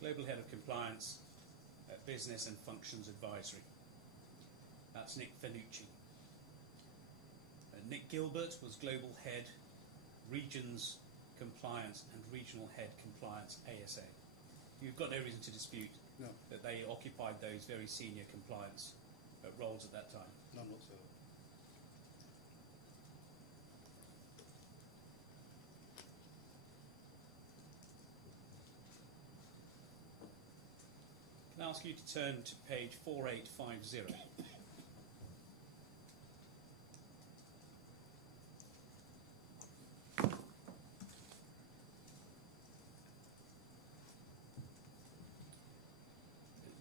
Global Head of Compliance, Business and Functions Advisory. That's Nick Finucci. Nick Gilbert was Global Head, Regions Compliance and Regional Head Compliance, ASA. You've got no reason to dispute that they occupied those very senior compliance roles at that time? None whatsoever. Can I ask you to turn to page 4850?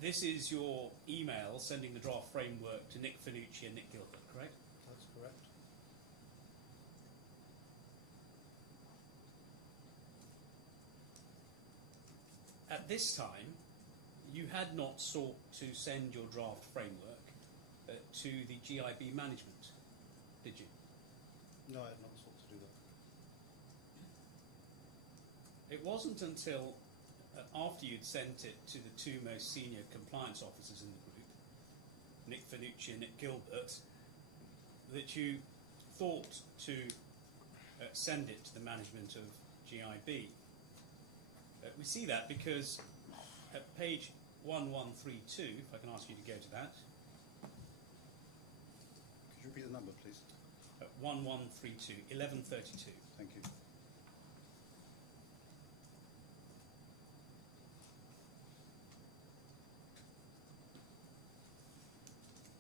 This is your email sending the draft framework to Nick Finucci and Nick Gilbert, correct? That's correct. At this time, you had not sought to send your draft framework to the GIB management, did you? No, I had not sought to do that. It wasn't until after you'd sent it to the two most senior compliance officers in the group, Nick Finucci and Nick Gilbert, that you thought to send it to the management of GIB. We see that because at page 1132, if I can ask you to go to that. Could you repeat the number, please? 1132, 1132. Thank you.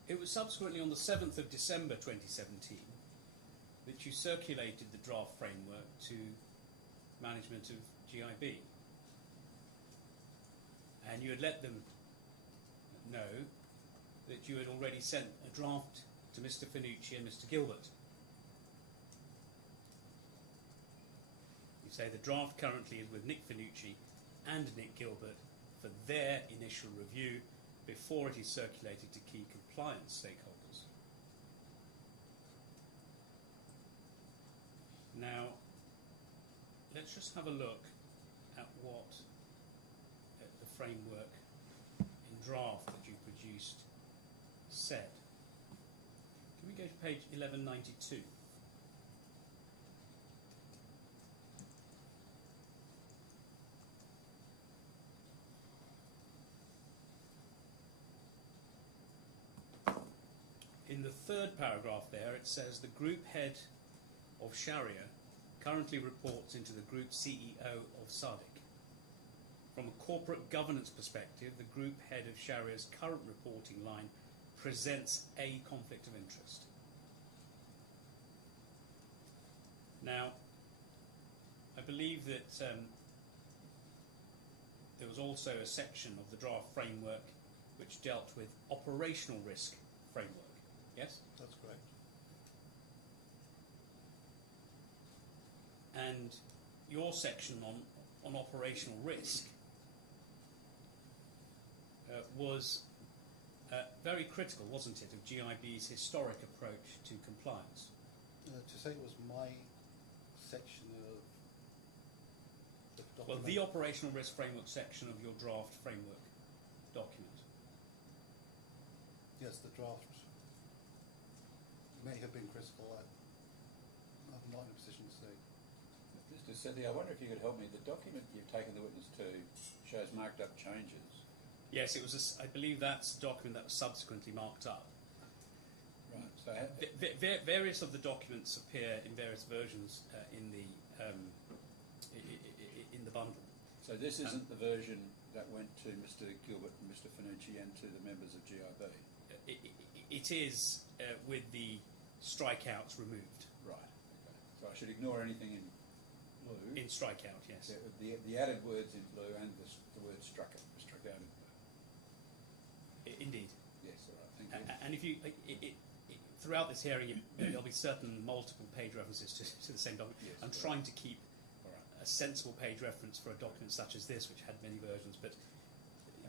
It was subsequently on the 7th of December 2017 that you circulated the draft framework to management of GIB. And you had let them know that you had already sent a draft to Mr. Finucci and Mr. Gilbert. You say the draft currently is with Nick Finucci and Nick Gilbert for their initial review before it is circulated to key compliance stakeholders. Now, let's just have a look at what the framework in draft that you produced said. Can we go to page 1192? In the third paragraph there, it says the group head of Sharia currently reports into the group CEO of SADC. From a corporate governance perspective, the group head of Sharia's current reporting line presents a conflict of interest. Now, I believe that there was also a section of the draft framework which dealt with operational risk framework. Yes? That's correct. And your section on operational risk was very critical, wasn't it, of GIB's historic approach to compliance? To say it was my section of the document. Well, the operational risk framework section of your draft framework document. Yes, the draft may have been critical. I'm not in a position to say. Mr. Sethi, I wonder if you could help me. The document you've taken the witness to shows marked up changes. Yes, it was. I believe that's a document that was subsequently marked up. Right. So various of the documents appear in various versions in the bundle. So this isn't the version that went to Mr. Gilbert and Mr. Finucci and to the members of GIB. It is with the strikeouts removed. Right. Okay. So I should ignore anything in blue. In strikeout, yes. The added words in blue and the word struck out in blue. Indeed. Yes. All right. Thank you. And if you throughout this hearing, there'll be certain multiple page references to the same document. Yes, I'm trying to keep a sensible page reference for a document such as this, which had many versions. But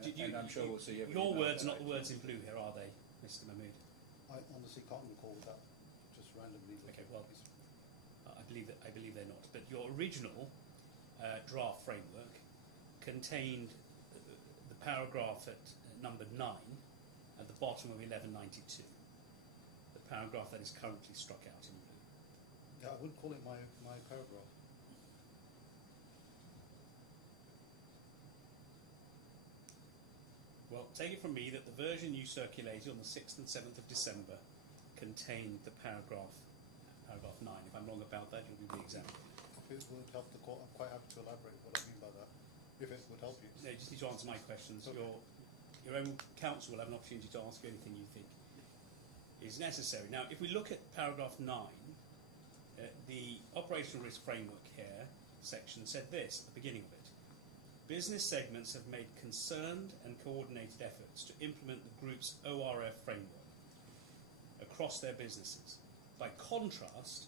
and I'm sure we'll see your words, not the words in blue here, are they, Mr. Mahmood? I honestly can't recall that. Just randomly. Okay, well, I believe they're not. But your original draft framework contained paragraph at number 9 at the bottom of 1192. The paragraph that is currently struck out in blue. Yeah, I wouldn't call it my paragraph. Well, take it from me that the version you circulated on the 6th and 7th of December contained the paragraph 9. If I'm wrong about that, you'll be re-examined. If it would help the court, I'm quite happy to elaborate what I mean by that, if it would help you. No, you just need to answer my questions. Okay. Your own counsel will have an opportunity to ask you anything you think is necessary. Now, if we look at paragraph 9, the operational risk framework here section said this at the beginning of it. Business segments have made concerned and coordinated efforts to implement the group's ORF framework across their businesses. By contrast,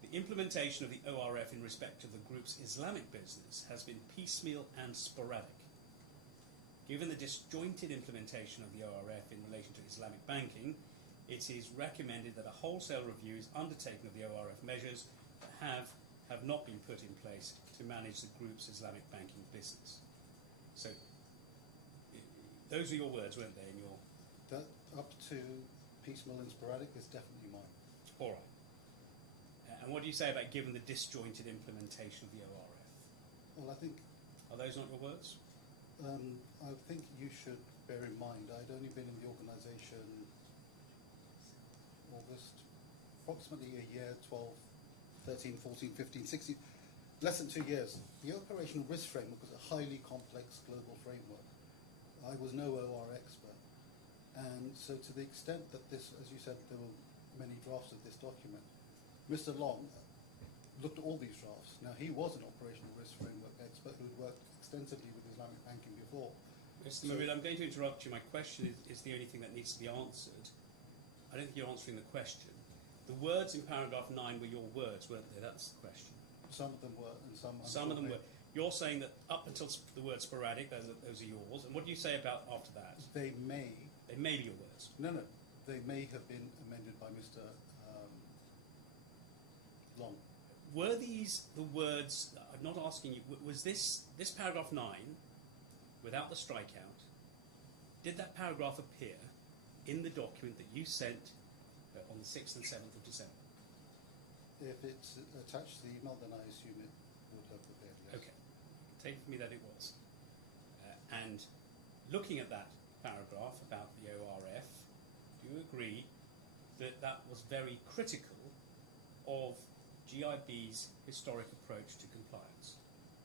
the implementation of the ORF in respect of the group's Islamic business has been piecemeal and sporadic. Given the disjointed implementation of the ORF in relation to Islamic banking, it is recommended that a wholesale review is undertaken of the ORF measures that have not been put in place to manage the group's Islamic banking business. So, those were your words, weren't they? In your That up to piecemeal and sporadic is definitely mine. all right. And what do you say about given the disjointed implementation of the ORF? Well, I think Are those not your words? I think you should bear in mind I'd only been in the organisation August, approximately a year, 12, 13, 14, 15, 16, less than 2 years. The operational risk framework was a highly complex global framework. I was no OR expert. And so to the extent that this, as you said, there were many drafts of this document, Mr. Long looked at all these drafts. Now, he was an operational risk framework expert who had worked extensively with Islamic banking before. Mr. Muril, I'm going to interrupt you. My question is the only thing that needs to be answered. I don't think you're answering the question. The words in paragraph 9 were your words, weren't they? That's the question. Some of them were, and some of them were. You're saying that up until the word sporadic, those are yours. And what do you say about after that? They may be your words. No, they may have been amended by Mr. Long. Were these the words? I'm not asking you. Was this paragraph 9, without the strikeout? Did that paragraph appear in the document that you sent on the 6th and 7th of December? If it's attached to the email, then I assume it would have appeared. Yes. Okay. Take it from me that it was. And looking at that paragraph about the ORF, do you agree that that was very critical of GIB's historic approach to compliance?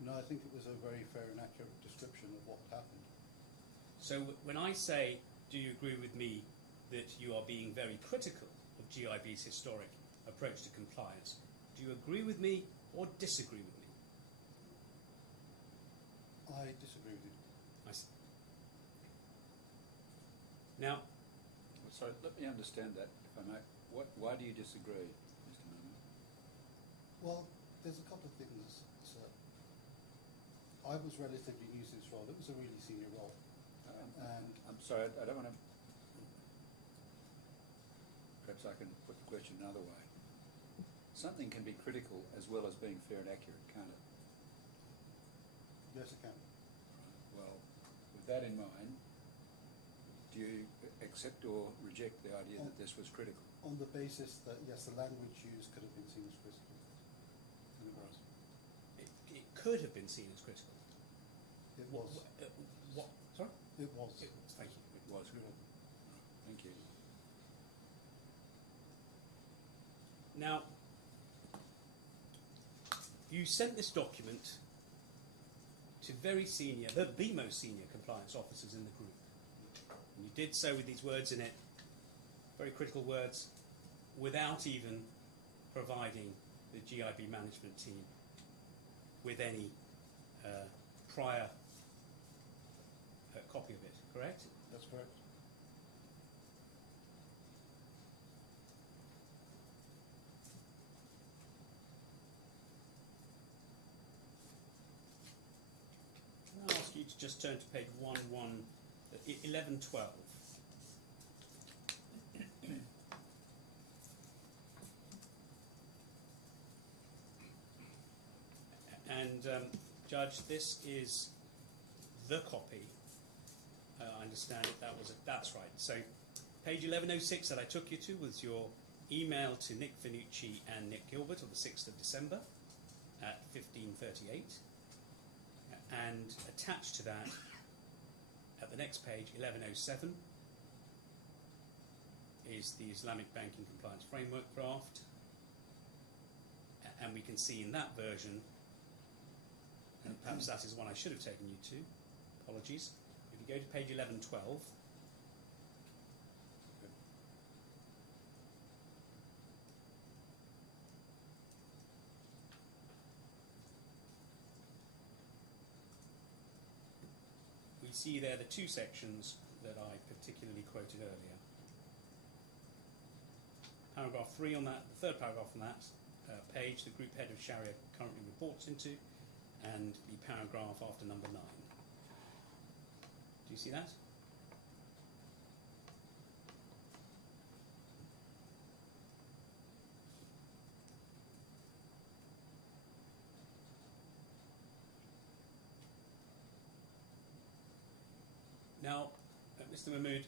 No, I think it was a very fair and accurate description of what happened. So when I say, do you agree with me that you are being very critical of GIB's historic approach to compliance, do you agree with me or disagree with me? I disagree with you. I see. Now, So let me understand that, if I may. Why do you disagree, Mr. Mooney? Well, there's a couple of things, sir. I was relatively new to this role. It was a really senior role. And I'm sorry, I don't want to... Perhaps I can put the question another way. Something can be critical as well as being fair and accurate, can't it? yes, it can. Well, with that in mind, do you accept or reject the idea that this was critical? On the basis that, yes, the language used could have been seen as critical. And it was. it could have been seen as critical. It was. What? Sorry? It was. Thank you. It was critical. Thank you. Now, you sent this document to very senior, the most senior compliance officers in the group. And you did so with these words in it, very critical words, without even providing the GIB management team with any prior copy of it, correct? That's correct. Can I ask you to just turn to page 1112. And Judge, this is the copy I understand it. That's right. So, page 1106 that I took you to was your email to Nick Finucci and Nick Gilbert on the 6th of December at 15:38, and attached to that, at the next page, 1107, is the Islamic Banking Compliance Framework draft, and we can see in that version, and perhaps that is one I should have taken you to, apologies. If you go to page 1112, we see there the two sections that I particularly quoted earlier. Paragraph 3 on that, the third paragraph on that page, the group head of Sharia currently reports into, and the paragraph after number 9. Do you see that? Now, Mr. Mahmood,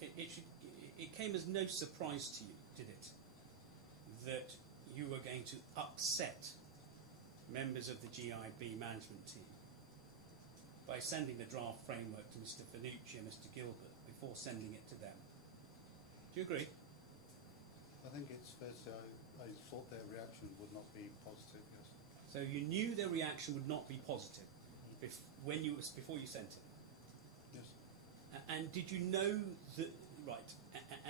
it came as no surprise to you, did it, that you were going to upset members of the GIB management team by sending the draft framework to Mr. Finucci and Mr. Gilbert before sending it to them? Do you agree? I think it's fair to say I thought their reaction would not be positive, yes. So you knew their reaction would not be positive before you sent it? Yes. And did you know that, right,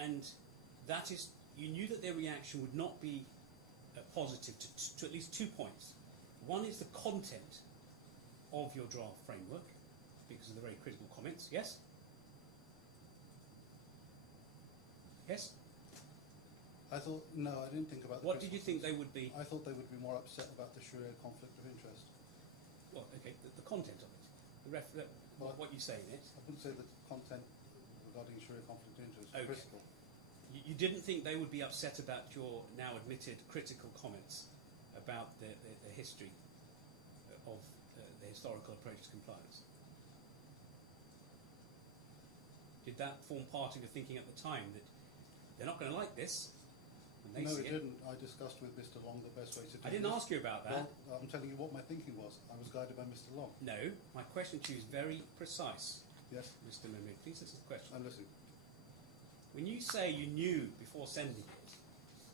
and that is, you knew that their reaction would not be positive to at least 2 points. One is the content of your draft framework, because of the very critical comments, yes? Yes? I thought, no, I didn't think about the What did you think they would be? I thought they would be more upset about the Sharia conflict of interest. Well, okay, the content of it, what you say in it. I wouldn't say the content regarding Sharia conflict of interest Okay. is critical. You didn't think they would be upset about your now admitted critical comments about the history of the historical approach to compliance? Did that form part of your thinking at the time that they're not going to like this when they No, see it didn't. I discussed with Mr. Long the best way to do I didn't this. ask you about that. Well, I'm telling you what my thinking was. I was guided by Mr. Long. No, my question to you is very precise, Yes, Mr. Mahmood. Please listen to the question. I'm listening. When you say you knew before sending it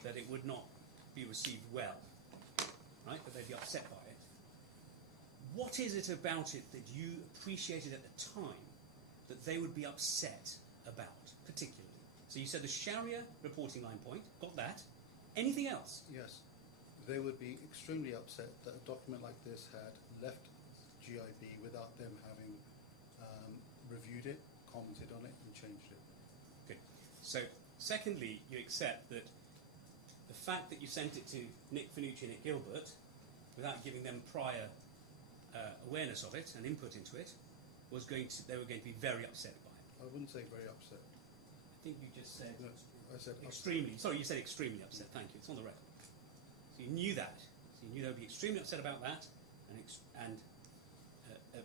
that it would not be received well, right, that they'd be upset by it, what is it about it that you appreciated at the time that they would be upset about, particularly? So you said the Sharia reporting line point, got that. Anything else? Yes, they would be extremely upset that a document like this had left GIB without them having reviewed it, commented on it, and changed it. Good. So, secondly, you accept that the fact that you sent it to Nick Finucci and Nick Gilbert without giving them prior awareness of it and input into it they were going to be very upset by it. I wouldn't say very upset. I think you just said No, I said extremely. Sorry, you said extremely upset. Thank you. It's on the record. So you knew that. So you knew they would be extremely upset about that, and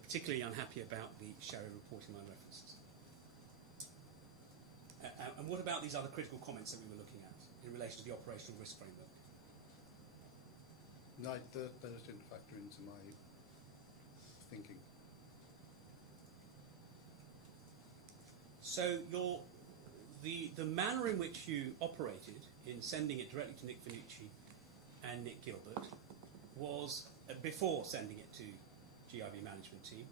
particularly unhappy about the Sharia reporting line references. And what about these other critical comments that we were looking at in relation to the operational risk framework? No, those didn't factor into my thinking. So the manner in which you operated in sending it directly to Nick Finucci and Nick Gilbert was, before sending it to GIB management team,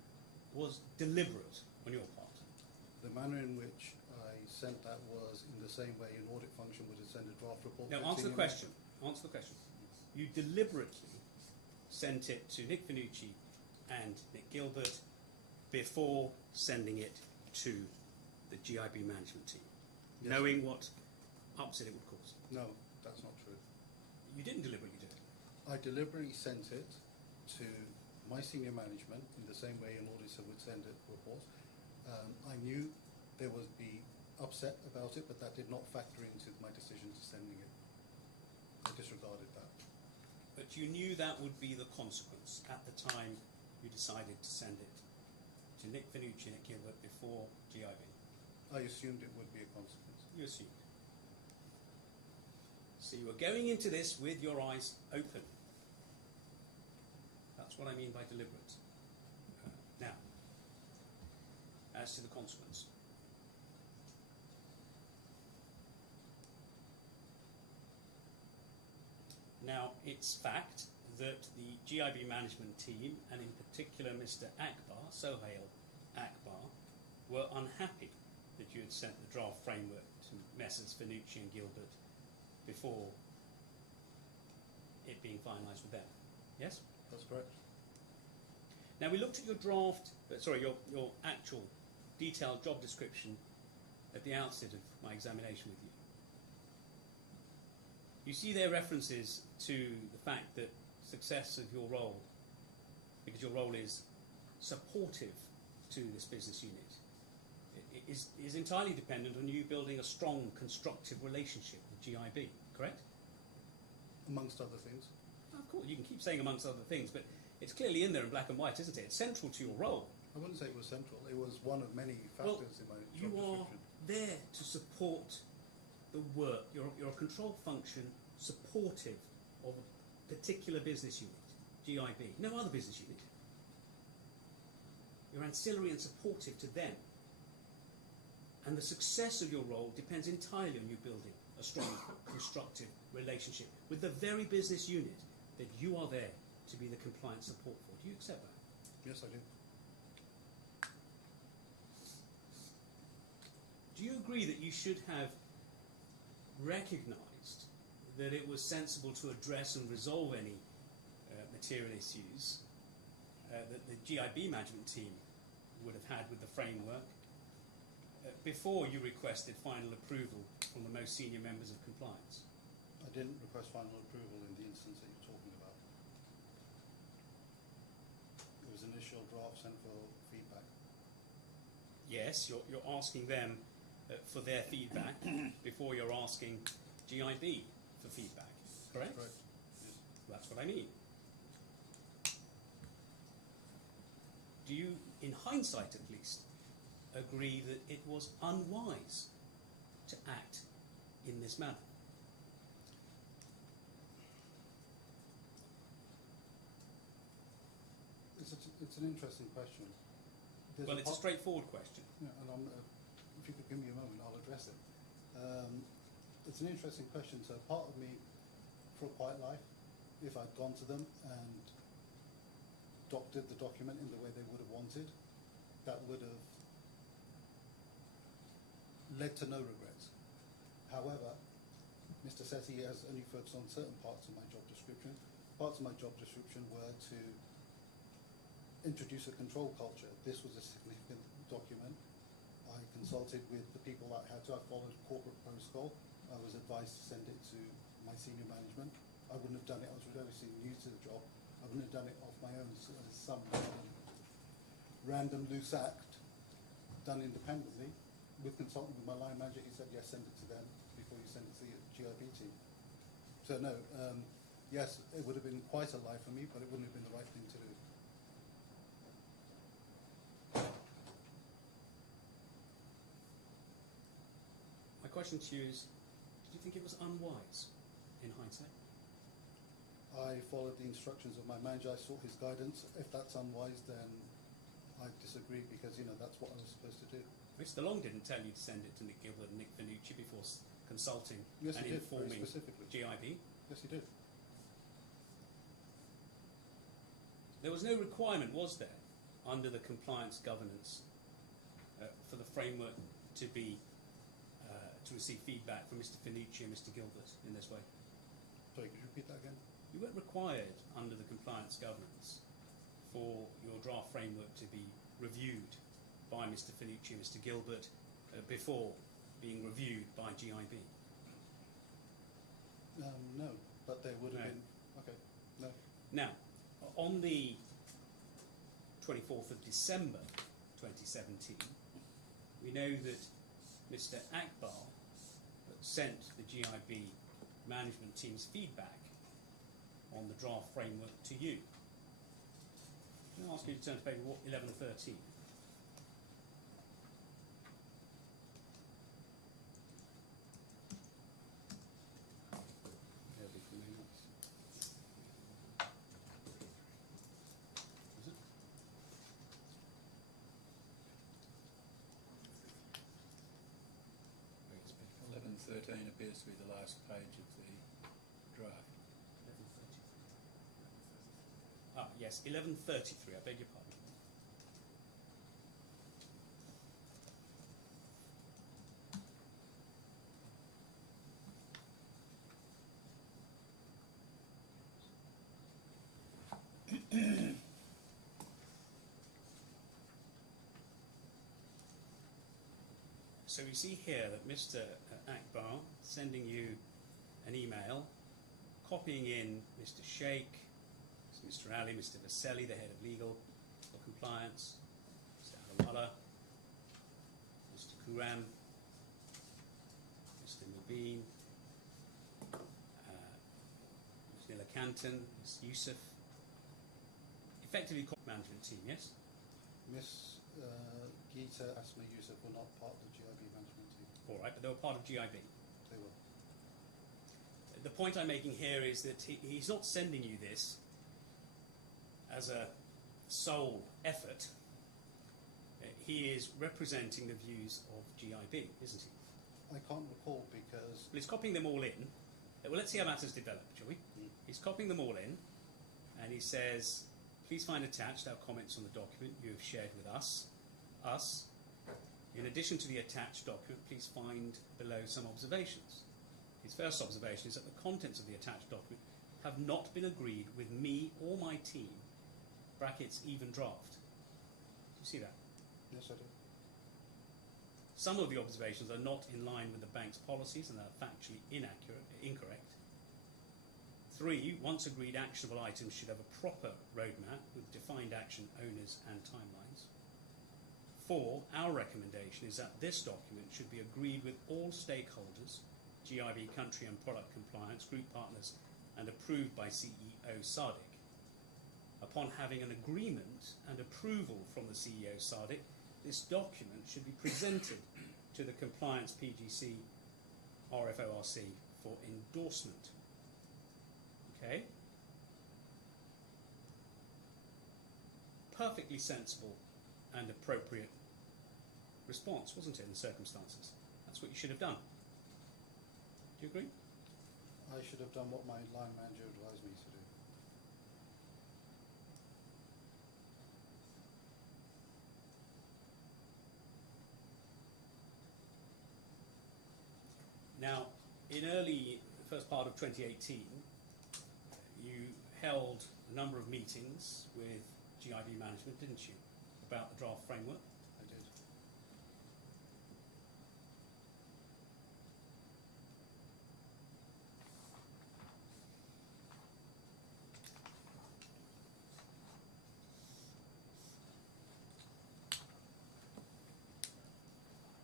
was deliberate on your part. The manner in which I sent that was in the same way an audit function would have sent a draft report. Now, to answer the senior question. Answer the question. You deliberately sent it to Nick Finucci and Nick Gilbert before sending it to the GIB management team, Yes. knowing what upset it would cause. No, that's not true. You didn't deliberately do it. I deliberately sent it to my senior management in the same way an auditor would send a report. I knew they would be upset about it, but that did not factor into my decision to sending it. I disregarded that. But you knew that would be the consequence at the time you decided to send it to Nick Finucci and Nick Gilbert before GIB? I assumed it would be a consequence. You assumed. So you were going into this with your eyes open. That's what I mean by deliberate. Now, as to the consequence. Now, it's fact that the GIB management team, and in particular Mr. Akbar, Sohail Akbar, were unhappy that you had sent the draft framework to Messrs. Finucci and Gilbert before it being finalised with them. Yes? That's correct. Now, we looked at your draft, your actual detailed job description at the outset of my examination with you. You see there references to the fact that success of your role, because your role is supportive to this business unit, is entirely dependent on you building a strong, constructive relationship with GIB, correct? Amongst other things. Of course, you can keep saying amongst other things, but it's clearly in there in black and white, isn't it? It's central to your role. I wouldn't say it was central. It was one of many factors in my job you are description. there to support the work. You're a control function supportive of a particular business unit, GIB, no other business unit. You're ancillary and supportive to them. And the success of your role depends entirely on you building a strong, constructive relationship with the very business unit that you are there to be the compliance support for. Do you accept that? Yes, I do. Do you agree that you should have recognised that it was sensible to address and resolve any material issues that the GIB management team would have had with the framework before you requested final approval from the most senior members of compliance? I didn't request final approval in the instance that you're talking about. It was initial draft sent for feedback. Yes, you're asking them for their feedback before you're asking GIB for feedback, correct? Correct. Yes. That's what I mean. Do you, in hindsight at least, agree that it was unwise to act in this manner? It's an interesting question. Well, it's a straightforward question. Yeah, and if you could give me a moment, I'll address it. It's an interesting question. So part of me, for a quiet life, if I'd gone to them and doctored the document in the way they would have wanted, that would have led to no regrets. However, Mr. Sethi has only focused on certain parts of my job description. Parts of my job description were to introduce a control culture. This was a significant document. I consulted with the people that had to. I followed corporate protocol. I was advised to send it to my senior management. I wouldn't have done it. I was relatively new to the job. I wouldn't have done it off my own as some random loose act done independently. With consulting with my line manager, he said, yes, send it to them before you send it to the GIB team. So no, yes, it would have been quite a lie for me, but it wouldn't have been the right thing to do. My question to you is, do you think it was unwise in hindsight? I followed the instructions of my manager. I sought his guidance. If that's unwise, then I disagree because, that's what I was supposed to do. Mr. Long didn't tell you to send it to Nick Gilbert and Nick Finucci before consulting Yes, and he did, very informing specifically. GIB. Yes, he did. There was no requirement, was there, under the compliance governance for the framework to be to receive feedback from Mr. Finucci and Mr. Gilbert in this way? Sorry, could you repeat that again? You weren't required under the compliance governance for your draft framework to be reviewed by Mr. Finucci and Mr. Gilbert before being reviewed by GIB. No, but there would have No. been. Okay, no. Now, on the 24th of December 2017, we know that Mr. Akbar sent the GIB management team's feedback on the draft framework to you. I'm going to ask you to turn to page 11 and 13. appears to be the last page of the draft. 11:33. Ah, yes, 11:33. I beg your pardon. So we see here that Mr. Akbar sending you an email, copying in Mr. Sheikh, Mr. Ali, Mr. Vaselli, the head of legal or compliance, Mr. Alwala, Mr. Kuram, Mr. Mubin, Ms. Nila Canton, Ms. Yusuf, effectively corporate management team, yes? Miss Geeta, Asma Yusuf were not part of the GIB management team. All right, but they were part of GIB. They were. The point I'm making here is that he's not sending you this as a sole effort. He is representing the views of GIB, isn't he? I can't recall because... Well, he's copying them all in. Well, let's see how matters develop, shall we? He's copying them all in, and he says, please find attached our comments on the document you have shared with us. In addition to the attached document, please find below some observations. His first observation is that the contents of the attached document have not been agreed with me or my team, brackets even draft. Do you see that? Yes, I do. Some of the observations are not in line with the bank's policies and are factually incorrect. 3, once agreed actionable items should have a proper roadmap with defined action owners and timelines. 4, our recommendation is that this document should be agreed with all stakeholders, GIB country and product compliance, group partners, and approved by CEO SADC. Upon having an agreement and approval from the CEO SADC, this document should be presented to the compliance PGC RFORC for endorsement. Okay? Perfectly sensible and appropriate response, wasn't it, in the circumstances? That's what you should have done. Do you agree? I should have done what my line manager advised me to do. Now, in early first part of 2018, you held a number of meetings with GIB management, didn't you, about the draft framework? I did.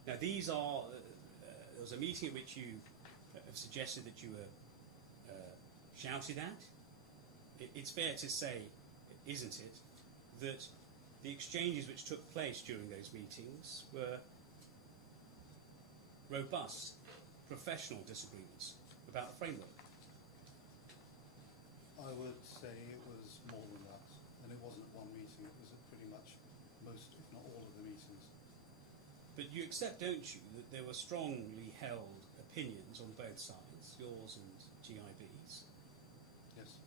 Now, these are, there was a meeting at which you have suggested that you were shouted at. It's fair to say, isn't it, that the exchanges which took place during those meetings were robust, professional disagreements about the framework? I would say it was more than that. And it wasn't one meeting, it was at pretty much most, if not all of the meetings. But you accept, don't you, that there were strongly held opinions on both sides, yours and GIB's? Yes.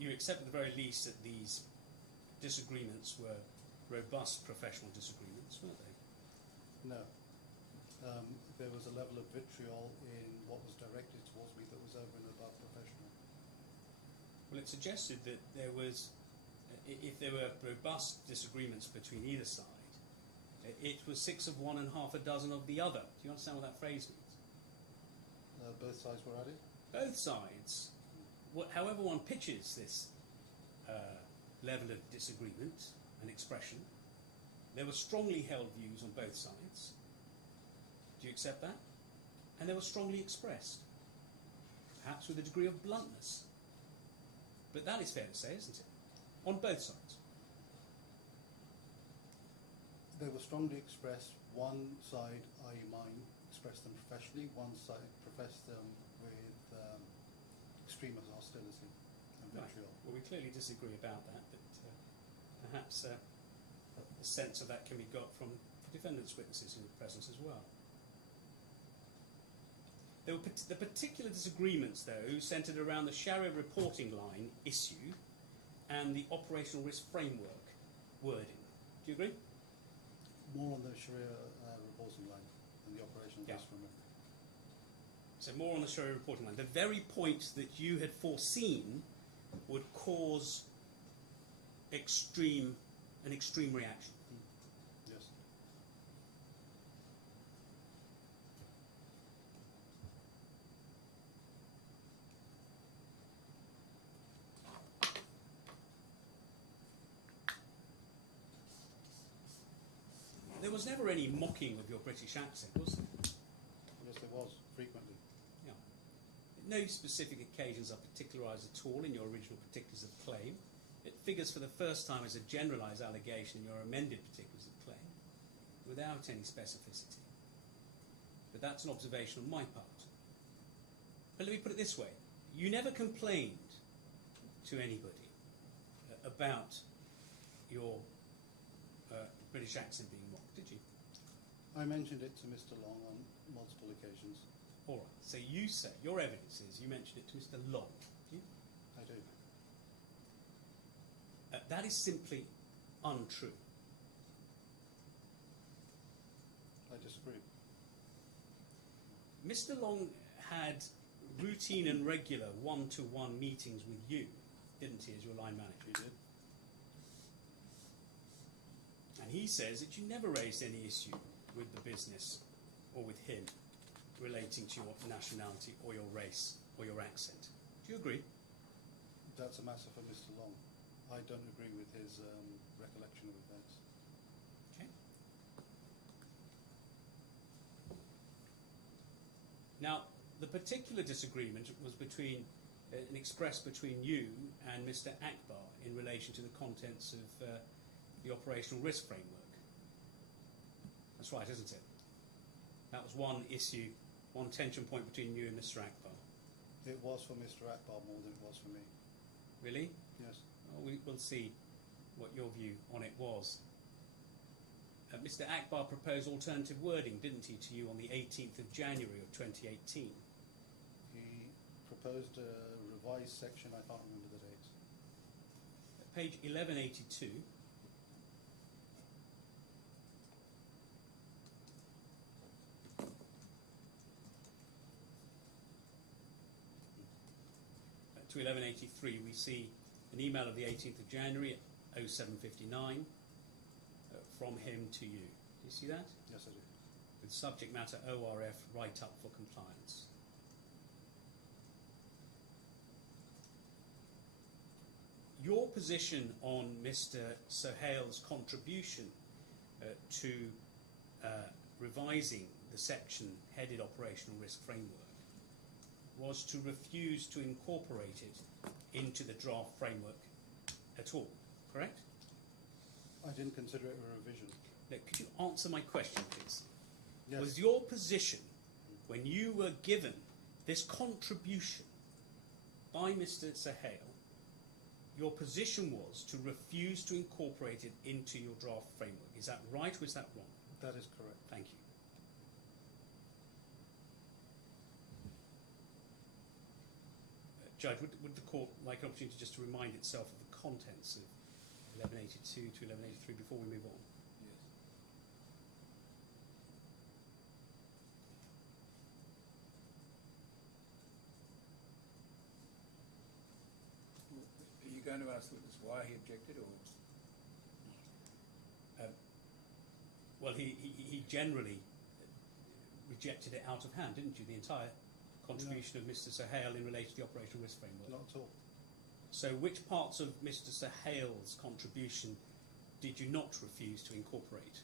You accept at the very least that these disagreements were robust professional disagreements, weren't they? No. There was a level of vitriol in what was directed towards me that was over and above professional. Well, it suggested that there was, if there were robust disagreements between either side, it was 6 of one and half a dozen of the other. Do you understand what that phrase means? Both sides were at it? Both sides, however one pitches this level of disagreement and expression, there were strongly held views on both sides. Do you accept that? And they were strongly expressed, perhaps with a degree of bluntness. But that is fair to say, isn't it? On both sides. They were strongly expressed. One side, i.e. mine, expressed them professionally. One side professed them with extreme hostility and vitriol. Right. Well, we clearly disagree about that, but perhaps a sense of that can be got from defendants' witnesses in the presence as well. There were the particular disagreements, though, centred around the Sharia reporting line issue and the operational risk framework wording. Do you agree? More on the Sharia reporting line than the operational Yeah. risk framework. So more on the Sharia reporting line. The very point that you had foreseen would cause an extreme reaction. Yes. There was never any mocking of your British accent, was there? Yes, there was, frequently. Yeah. No specific occasions are particularised at all in your original particulars of claim. It figures for the first time as a generalised allegation in your amended particulars of claim, without any specificity. But that's an observation on my part. But let me put it this way. You never complained to anybody about your British accent being mocked, did you? I mentioned it to Mr. Long on multiple occasions. All right. So you say, your evidence is you mentioned it to Mr. Long, do you? I do. That is simply untrue. I disagree. Mr. Long had routine and regular one-to-one meetings with you, didn't he, as your line manager? He did. And he says that you never raised any issue with the business or with him relating to your nationality or your race or your accent. Do you agree? That's a matter for Mr. Long. I don't agree with his recollection of events. Okay. Now, the particular disagreement was between expressed between you and Mr. Akbar in relation to the contents of the operational risk framework. That's right, isn't it? That was one issue, one tension point between you and Mr. Akbar. It was for Mr. Akbar more than it was for me. Really? Yes. Well, we'll see what your view on it was. Mr. Akbar proposed alternative wording, didn't he, to you on the 18th of January of 2018? He proposed a revised section, I can't remember the dates. At page 1182, to 1183, we see an email of the 18th of January at 0759 from him to you. Do you see that? Yes, I do. With subject matter ORF, write up for compliance. Your position on Mr. Sohail's contribution to revising the section headed Operational Risk Framework was to refuse to incorporate it into the draft framework at all, correct? I didn't consider it a revision. Now, could you answer my question, please? Yes. Was your position, when you were given this contribution by Mr. Sohail, your position was to refuse to incorporate it into your draft framework? Is that right or is that wrong? That is correct. Thank you. Judge, would the court like an opportunity just to remind itself of the contents of 1182 to 1183 before we move on? Yes. Are you going to ask the witness why he objected, or? Well, he generally rejected it out of hand, didn't you? The entire contribution of Mr. Sohail in relation to the operational risk framework. Not at all. So which parts of Mr. Sohail's contribution did you not refuse to incorporate?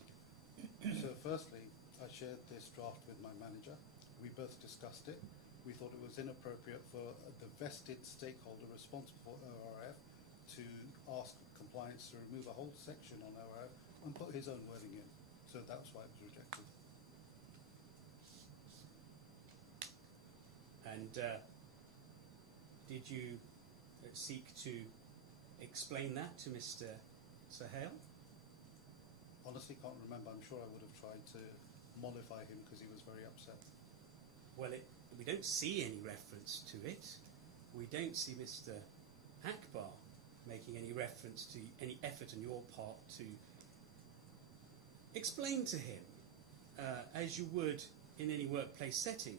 So firstly, I shared this draft with my manager. We both discussed it. We thought it was inappropriate for the vested stakeholder responsible for ORF to ask compliance to remove a whole section on ORF and put his own wording in. So that's why it was rejected. And did you seek to explain that to Mr. Sohail? Honestly, can't remember. I'm sure I would have tried to mollify him because he was very upset. Well, We don't see any reference to it. We don't see Mr. Akbar making any reference to any effort on your part to explain to him, as you would in any workplace setting,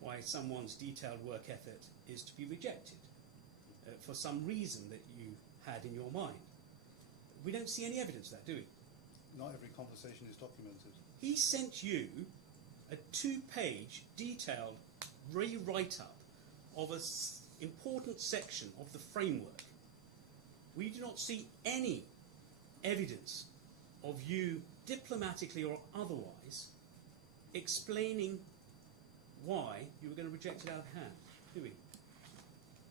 why someone's detailed work effort is to be rejected for some reason that you had in your mind. We don't see any evidence of that, do we? Not every conversation is documented. He sent you a 2-page detailed rewrite-up of an important section of the framework. We do not see any evidence of you, diplomatically or otherwise, explaining why you were going to reject it out of hand, do we?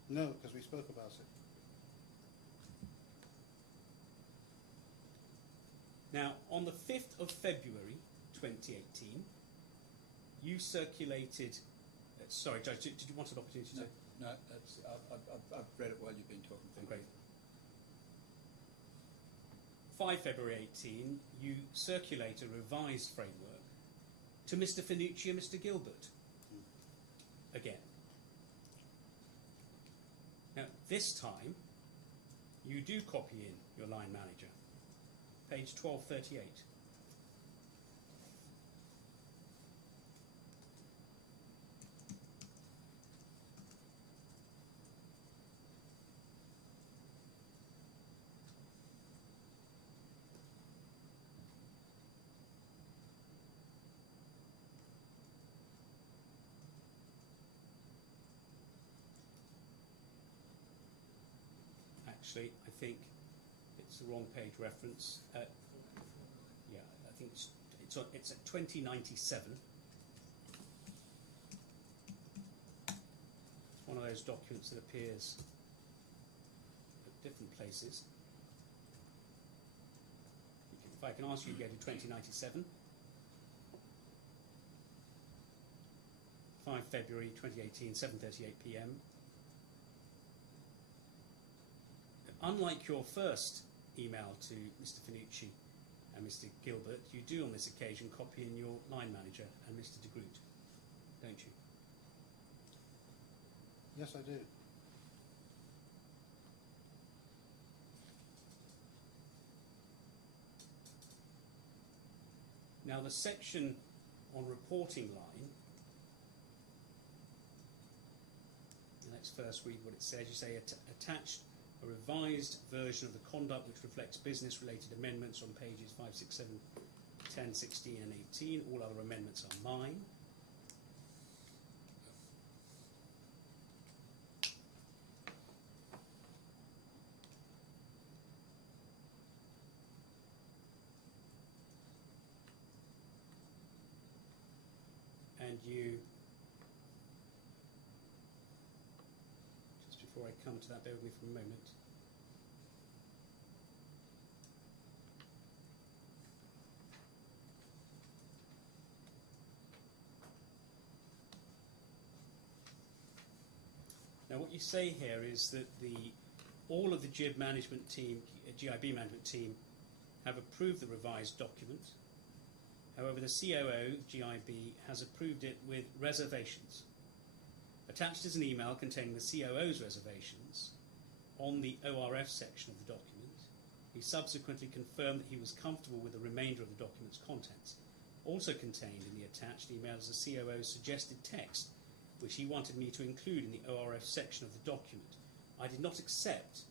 No, because we spoke about it. Now, on the 5th of February 2018, you circulated... sorry, Judge, did you want an opportunity to... No, that's, I've read it while you've been talking. Thank Great. you. 5 February 18, you circulate a revised framework to Mr. Finucci and Mr. Gilbert. Again. Now, this time, you do copy in your line manager. Page 1238. Actually, I think it's the wrong page reference. Yeah, I think it's at 2097. It's one of those documents that appears at different places. If I can ask you to go to 2097. 5 February 2018, 7:38 p.m. Unlike your first email to Mr. Finucci and Mr. Gilbert, you do on this occasion copy in your line manager and Mr. de Groot, don't you? Yes, I do. Now, the section on reporting line, let's first read what it says. You say attached a revised version of the conduct which reflects business-related amendments on pages 5, 6, 7, 10, 16 and 18. All other amendments are mine. And you, just before I come to that, bear with me for a moment. Now, what you say here is that all of the GIB management team, GIB management team, have approved the revised document. However, the COO, GIB, has approved it with reservations. Attached is an email containing the COO's reservations on the ORF section of the document. He subsequently confirmed that he was comfortable with the remainder of the document's contents. Also contained in the attached email is the COO's suggested text, which he wanted me to include in the ORF section of the document. I did not accept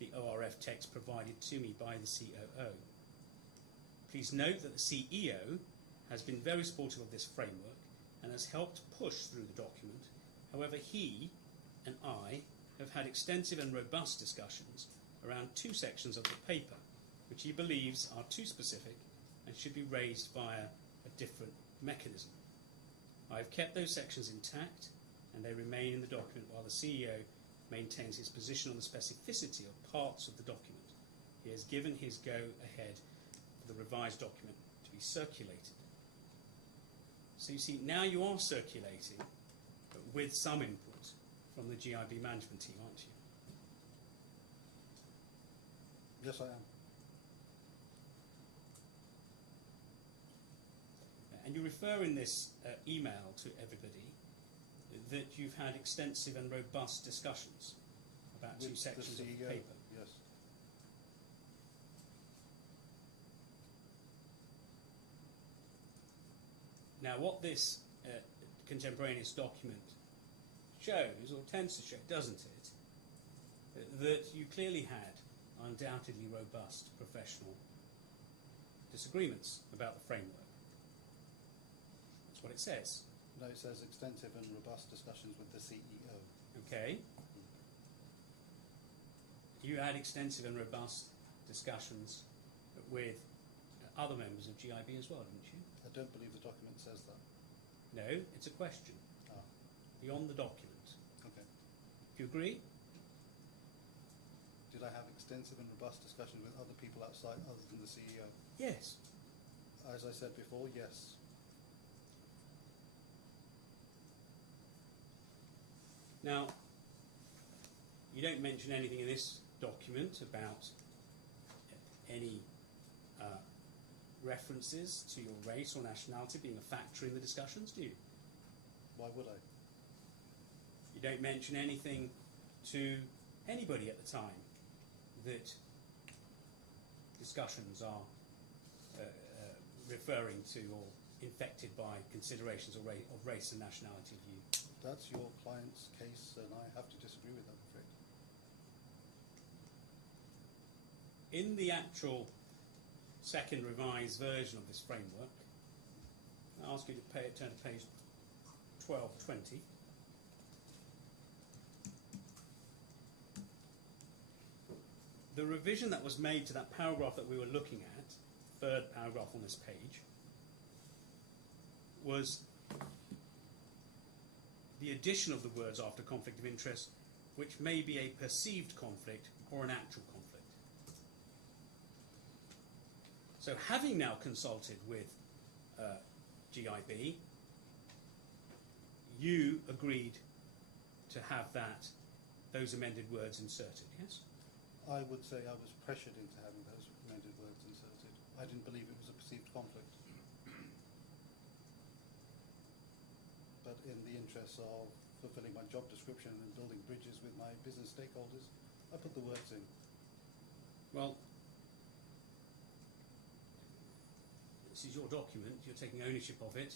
the ORF text provided to me by the COO. Please note that the CEO has been very supportive of this framework and has helped push through the document. However, he and I have had extensive and robust discussions around 2 sections of the paper, which he believes are too specific and should be raised via a different mechanism. I have kept those sections intact and they remain in the document while the CEO maintains his position on the specificity of parts of the document. He has given his go-ahead for the revised document to be circulated. So you see, now you are circulating, but with some input from the GIB management team, aren't you? Yes, I am. And you refer in this email to everybody that you've had extensive and robust discussions about two With sections the of the CEO, paper. yes. Now, what this contemporaneous document shows, or tends to show, doesn't it, that you clearly had undoubtedly robust professional disagreements about the framework. That's what it says. No, it says extensive and robust discussions with the CEO. Okay. You had extensive and robust discussions with other members of GIB as well, didn't you? I don't believe the document says that. No, it's a question. Ah, Beyond the document. okay. Do you agree? Did I have extensive and robust discussions with other people outside other than the CEO? Yes. As I said before, yes. Now, you don't mention anything in this document about any references to your race or nationality being a factor in the discussions, do you? Why would I? You don't mention anything to anybody at the time that discussions are referring to or infected by considerations of race and nationality of you. That's your client's case, and I have to disagree with that, I'm afraid. In the actual second revised version of this framework, I ask you to turn to page 1220. The revision that was made to that paragraph that we were looking at, third paragraph on this page, was the addition of the words after conflict of interest, which may be a perceived conflict or an actual conflict. So having now consulted with GIB, you agreed to have those amended words inserted, yes? I would say I was pressured into having those amended words inserted. I didn't believe it was a perceived conflict. But in the interests of fulfilling my job description and building bridges with my business stakeholders, I put the words in. Well, this is your document, you're taking ownership of it.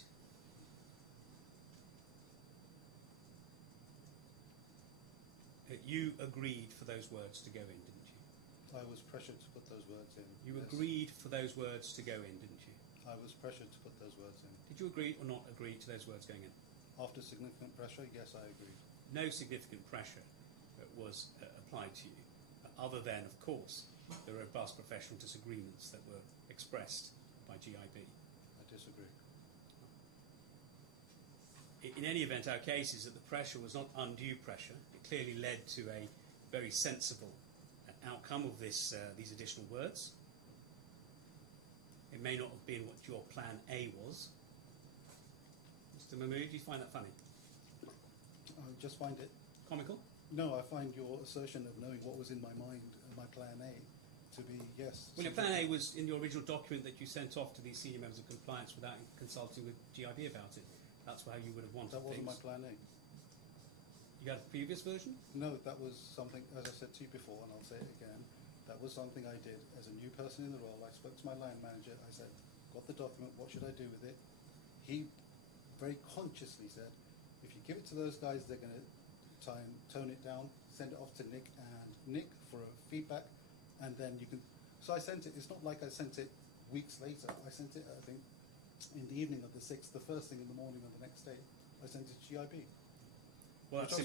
You agreed for those words to go in, didn't you? I was pressured to put those words in. You yes. agreed for those words to go in, didn't you? I was pressured to put those words in. Did you agree or not agree to those words going in? After significant pressure, yes, I agreed. No significant pressure was applied to you, other than, of course, the robust professional disagreements that were expressed by GIB. I disagree. In any event, our case is that the pressure was not undue pressure. It clearly led to a very sensible outcome of these additional words. It may not have been what your plan A was. Mr. Mahmood, do you find that funny? I just find it... Comical? No, I find your assertion of knowing what was in my mind, my plan A, to be, yes... Well, your plan A was in your original document that you sent off to the senior members of compliance without consulting with GIB about it. That's how you would have wanted That wasn't things. my plan A. You had a previous version? No, that was something, as I said to you before, and I'll say it again, that was something I did as a new person in the role. I spoke to my line manager. I said, got the document, what should I do with it? He very consciously said, if you give it to those guys, they're going to try and tone it down, send it off to Nick and Nick for a feedback, and then you can... So I sent it. It's not like I sent it weeks later. I sent it, I think, in the evening of the 6th, the first thing in the morning of the next day. I sent it to GIB. Well, that's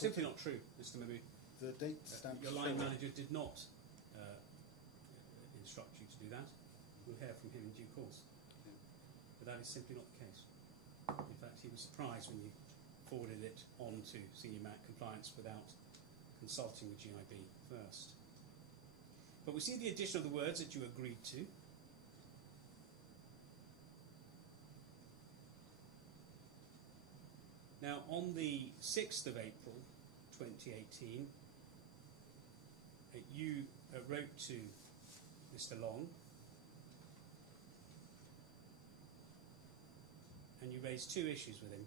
simply not true, Mr. Mahmood. The date stamp... Your line manager did not instruct you to do that. We'll hear from him in due course. Yeah. But that is simply not the case. In fact, he was surprised when you forwarded it on to Senior MAC Compliance without consulting with GIB first. But we see the addition of the words that you agreed to. Now, on the 6th of April 2018, you wrote to Mr. Long and you raised two issues with him.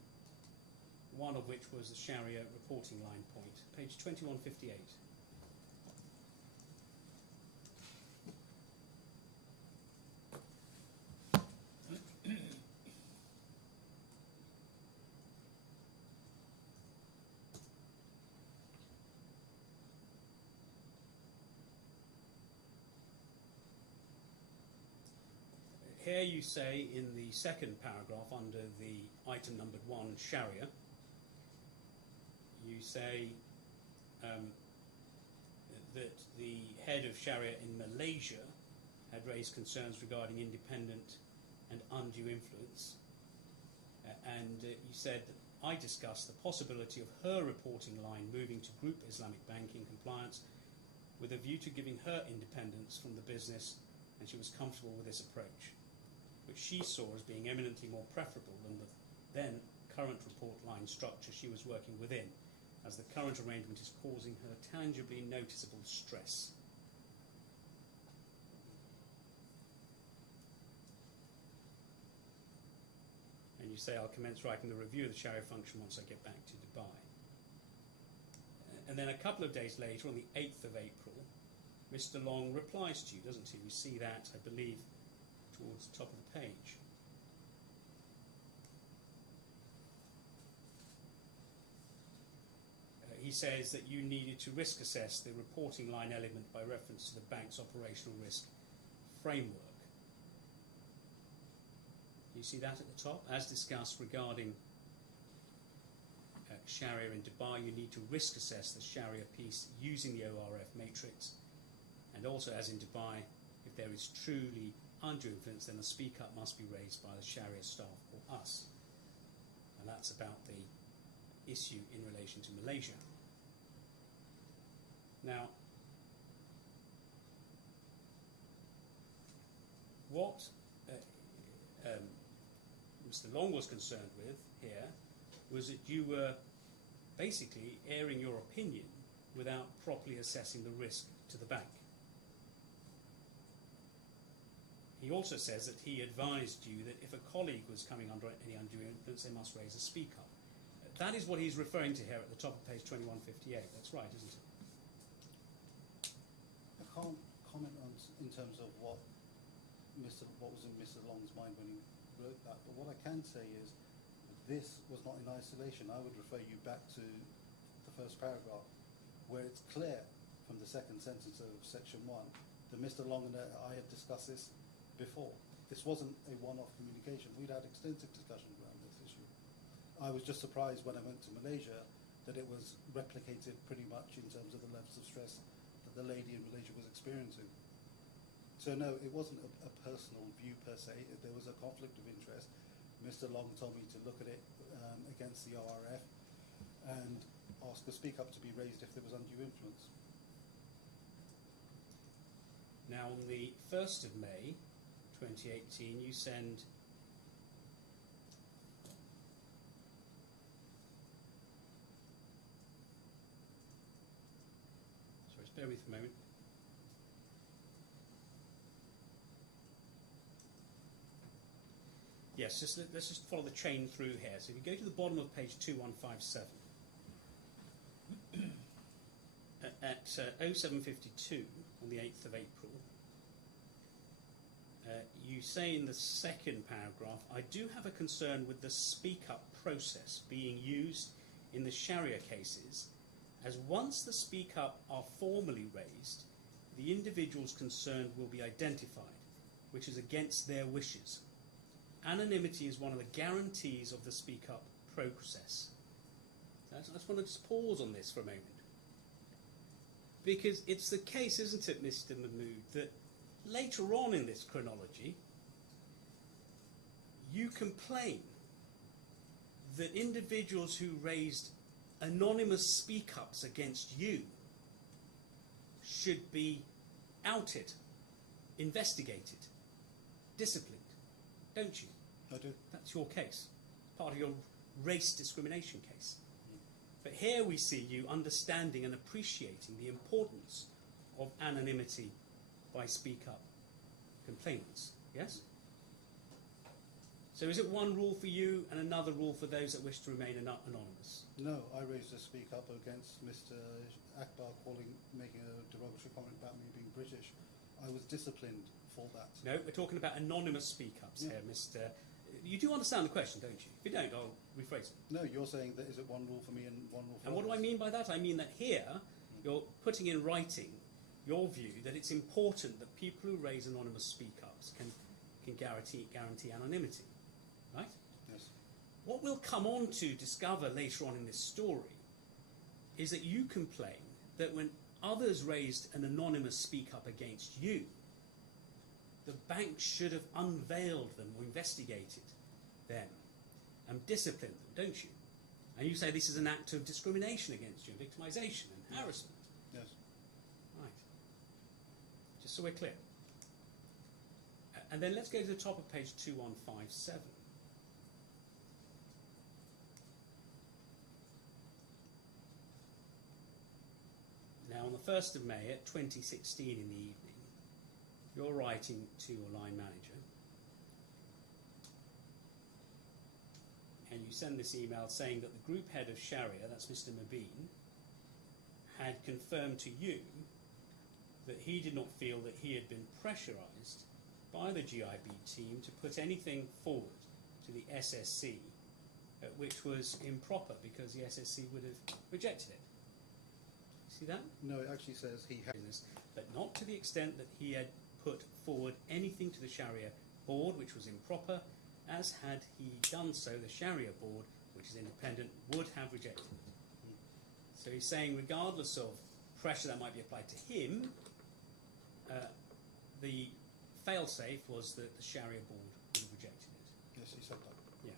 one of which was the Sharia reporting line point, page 2158. Here you say in the second paragraph under the item numbered 1, Sharia, you say that the head of Sharia in Malaysia had raised concerns regarding independent and undue influence, and you said that I discussed the possibility of her reporting line moving to group Islamic banking compliance with a view to giving her independence from the business, and she was comfortable with this approach, which she saw as being eminently more preferable than the then current report line structure she was working within, as the current arrangement is causing her tangibly noticeable stress. And you say, I'll commence writing the review of the Sharia function once I get back to Dubai. And then a couple of days later, on the 8th of April, Mr. Long replies to you, doesn't he? We see that, I believe, towards the top of the page. He says that you needed to risk assess the reporting line element by reference to the bank's operational risk framework. You see that at the top? As discussed regarding Sharia in Dubai, you need to risk assess the Sharia piece using the ORF matrix, and also as in Dubai, if there is truly undue influence, then a speak up must be raised by the Sharia staff or us. And that's about the issue in relation to Malaysia. Now, what Mr. Long was concerned with here was that you were basically airing your opinion without properly assessing the risk to the bank. He also says that he advised you that if a colleague was coming under any undue influence, they must raise a speak up. That is what he's referring to here at the top of page 2158. That's right, isn't it? I can't comment on in terms of what was in Mr. Long's mind when he wrote that, but what I can say is this was not in isolation. I would refer you back to the first paragraph, where it's clear from the second sentence of section 1 that Mr. Long and I had discussed this before. This wasn't a one-off communication. We'd had extensive discussions around this issue. I was just surprised when I went to Malaysia that it was replicated pretty much in terms of the levels of stress that the lady in Malaysia was experiencing. So no, it wasn't a personal view per se. There was a conflict of interest. Mr. Long told me to look at it against the ORF and ask a speak up to be raised if there was undue influence. Now, on the 1st of May 2018, you send sorry, bear with me for a moment. Yes, let's just follow the chain through here. So if you go to the bottom of page 2157, at 0752 on the 8th of April, you say in the second paragraph, I do have a concern with the speak-up process being used in the Sharia cases, as once the speak-up are formally raised, the individuals concerned will be identified, which is against their wishes. Anonymity is one of the guarantees of the speak-up process. So I just want to just pause on this for a moment. Because it's the case, isn't it, Mr. Mahmood, that later on in this chronology, you complain that individuals who raised anonymous speak-ups against you should be outed, investigated, disciplined, don't you? I do. That's your case, part of your race discrimination case. But here we see you understanding and appreciating the importance of anonymity by speak-up complainants, yes? So is it one rule for you and another rule for those that wish to remain anonymous? No, I raised a speak up against Mr. Akbar making a derogatory comment about me being British. I was disciplined for that. No, we're talking about anonymous speak-ups here, Mr. You do understand the question, don't you? If you don't, I'll rephrase it. No, you're saying that is it one rule for me and one rule for And what do I others? mean by that? I mean that here you're putting in writing your view that it's important that people who raise anonymous speak-ups can guarantee anonymity, right? Yes. What we'll come on to discover later on in this story is that you complain that when others raised an anonymous speak-up against you, the bank should have unveiled them or investigated them and disciplined them, don't you? And you say this is an act of discrimination against you, victimisation and harassment. Yes. Right. Just so we're clear. And then let's go to the top of page 2157. Now, on the 1st of May at 2016 in the evening, you're writing to your line manager, and you send this email saying that the group head of Sharia, that's Mr. Mubin, had confirmed to you that he did not feel that he had been pressurised by the GIB team to put anything forward to the SSC, which was improper because the SSC would have rejected it. See that? No, it actually says he had. But not to the extent that he had put forward anything to the Sharia board which was improper, as had he done so, the Sharia board, which is independent, would have rejected it. So he's saying regardless of pressure that might be applied to him, the fail-safe was that the Sharia board would have rejected it. Yes, he said that. Yeah.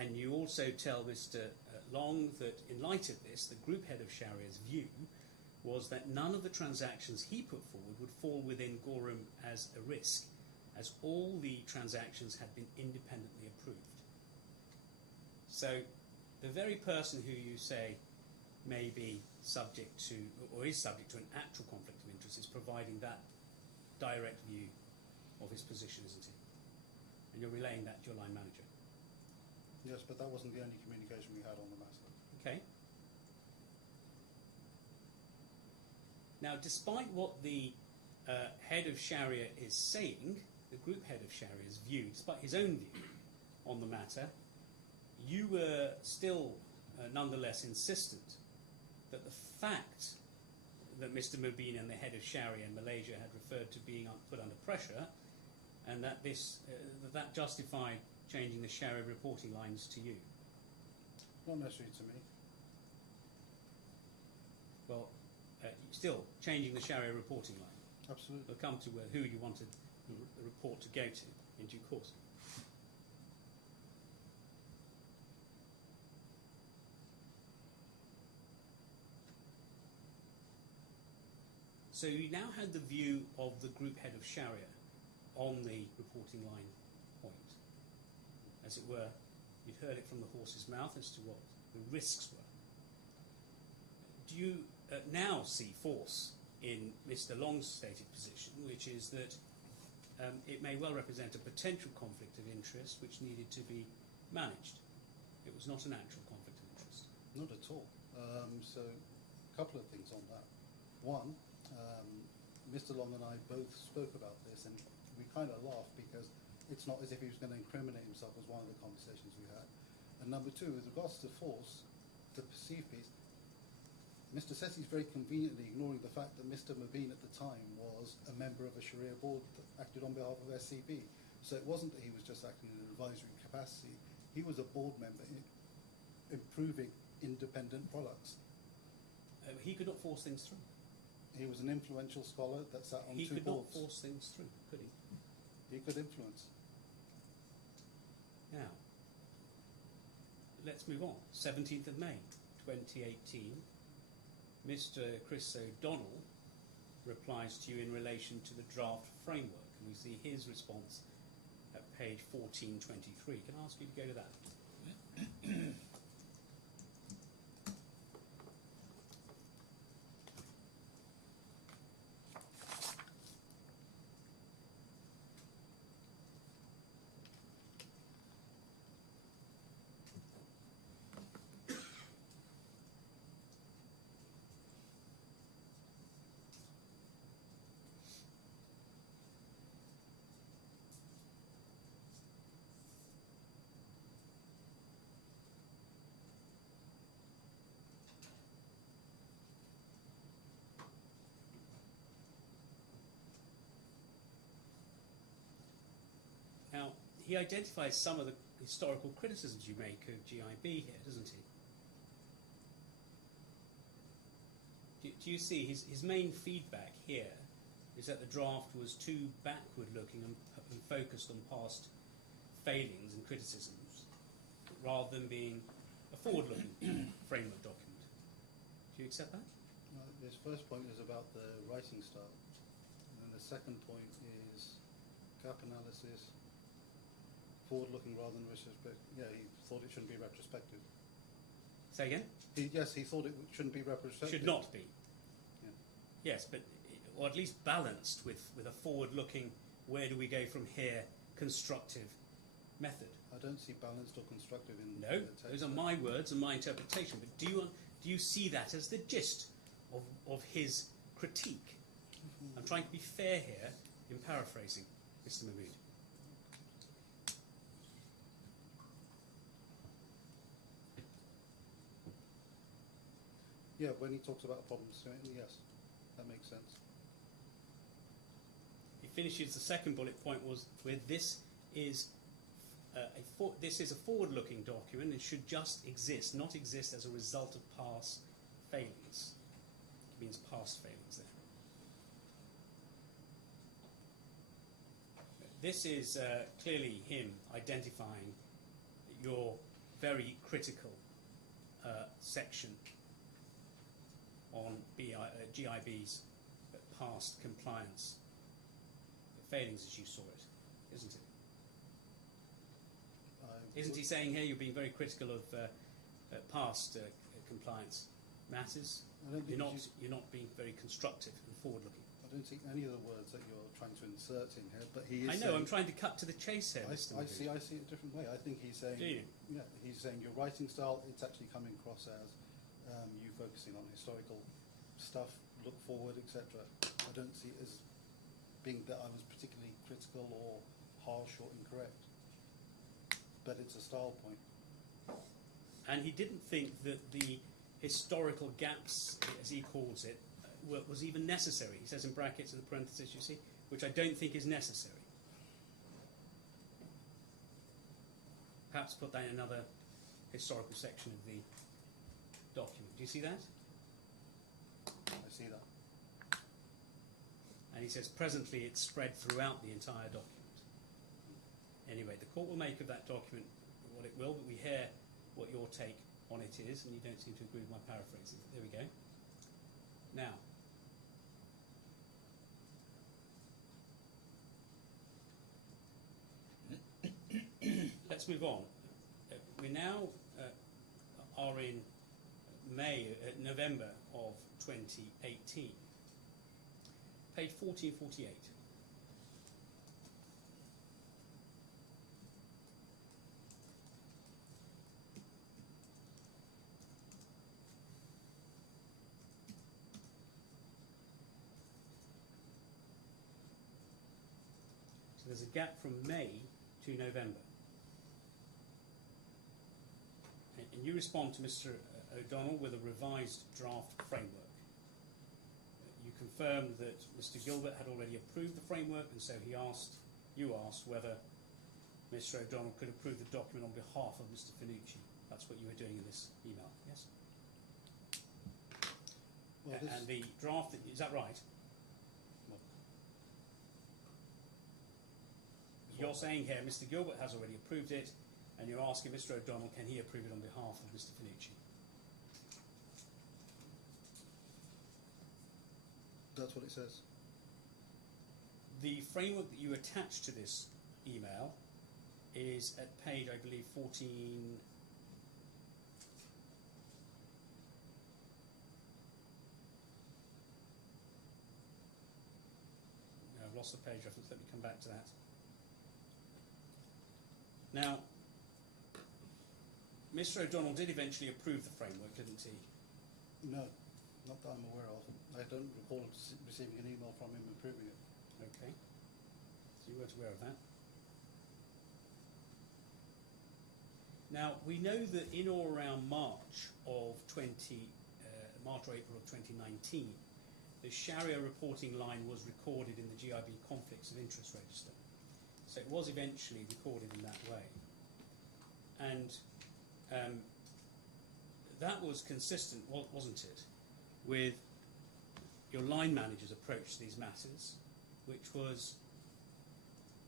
And you also tell Mr. Long that in light of this, the group head of Sharia's view was that none of the transactions he put forward would fall within Gorham as a risk, as all the transactions had been independently approved. So the very person who you say may be subject to, or is subject to an actual conflict of interest, is providing that direct view of his position, isn't he? And you're relaying that to your line manager. Yes, but that wasn't the only communication we had on the matter. Okay. Now, despite what the head of Sharia is saying, the group head of Sharia's view, despite his own view on the matter, you were still nonetheless insistent that the fact that Mr. Mubin and the head of Sharia in Malaysia had referred to being put under pressure, and that that justified changing the Sharia reporting lines to you. Not necessarily to me. Well, still changing the Sharia reporting line. Absolutely. We'll come to who you wanted the report to go to in due course. So you now had the view of the group head of Sharia on the reporting line point. As it were, you'd heard it from the horse's mouth as to what the risks were. Do you now see force in Mr. Long's stated position, which is that it may well represent a potential conflict of interest which needed to be managed? It was not an actual conflict of interest. Not at all. So, a couple of things on that. One, Mr. Long and I both spoke about this, and we kind of laughed because it's not as if he was going to incriminate himself, was one of the conversations we had. And number two, with regards to force, the perceived piece, Mr. Sessi is very conveniently ignoring the fact that Mr. Mubin at the time was a member of a Sharia board that acted on behalf of SCB. So it wasn't that he was just acting in an advisory capacity. He was a board member improving independent products. He could not force things through. He was an influential scholar that sat on He two could boards. not force things through, could he? He could influence. Now, let's move on. 17th of May, 2018, Mr. Chris O'Donnell replies to you in relation to the draft framework, and we see his response at page 1423. Can I ask you to go to that? Now, he identifies some of the historical criticisms you make of GIB here, doesn't he? Do you see his main feedback here is that the draft was too backward-looking and focused on past failings and criticisms, rather than being a forward-looking framework document. Do you accept that? His first point is about the writing style, and then the second point is gap analysis, forward-looking rather than retrospective. Yeah, he thought it shouldn't be retrospective. Say again? Yes, he thought it shouldn't be retrospective. Should not be. Yeah. Yes, but or at least balanced with a forward-looking, where do we go from here, constructive method. I don't see balanced or constructive in No, the text. those are my words and my interpretation. But do you see that as the gist of his critique? I'm trying to be fair here in paraphrasing Mr. Mahmood. Yeah, when he talks about a problem statement, yes, that makes sense. He finishes the second bullet point was where this is a forward-looking document and should just exist, not exist as a result of past failings. It means past failings there. This is clearly him identifying your very critical section on GIB's past compliance failings as you saw it, isn't it? Isn't he saying here you're being very critical of past compliance matters? You're not being very constructive and forward-looking. I don't see any of the words that you're trying to insert in here, but he is. I know. I'm trying to cut to the chase here. I see it a different way. I think he's saying. Do you? Yeah, he's saying your writing style. It's actually coming across as you focusing on historical stuff, look forward, etc. I don't see it as being that I was particularly critical or harsh or incorrect. But it's a style point. And he didn't think that the historical gaps, as he calls it, was even necessary. He says in brackets in the parentheses, you see, which I don't think is necessary. Perhaps put that in another historical section of the document. Do you see that? I see that. And he says presently it's spread throughout the entire document. Anyway, the court will make of that document what it will, but we hear what your take on it is, and you don't seem to agree with my paraphrasing. There we go. Now, let's move on. We now are in November of 2018. Page 1448. So there's a gap from May to November. And you respond to Mr. O'Donnell with a revised draft framework. You confirmed that Mr. Gilbert had already approved the framework, and so you asked whether Mr. O'Donnell could approve the document on behalf of Mr. Finucci. That's what you were doing in this email, yes? Well, and the draft, is that right? You're saying here Mr. Gilbert has already approved it, and you're asking Mr. O'Donnell, can he approve it on behalf of Mr. Finucci? That's what it says. The framework that you attach to this email is at page, I believe, 14. No, I've lost the page reference. Let me come back to that. Now, Mr. O'Donnell did eventually approve the framework, didn't he? No, not that I'm aware of. I don't recall receiving an email from him approving it. Okay. So you weren't aware of that. Now, we know that in or around March or April of 2019, the Sharia reporting line was recorded in the GIB Conflicts of Interest Register. So it was eventually recorded in that way. And that was consistent, wasn't it, with your line manager's approach to these matters, which was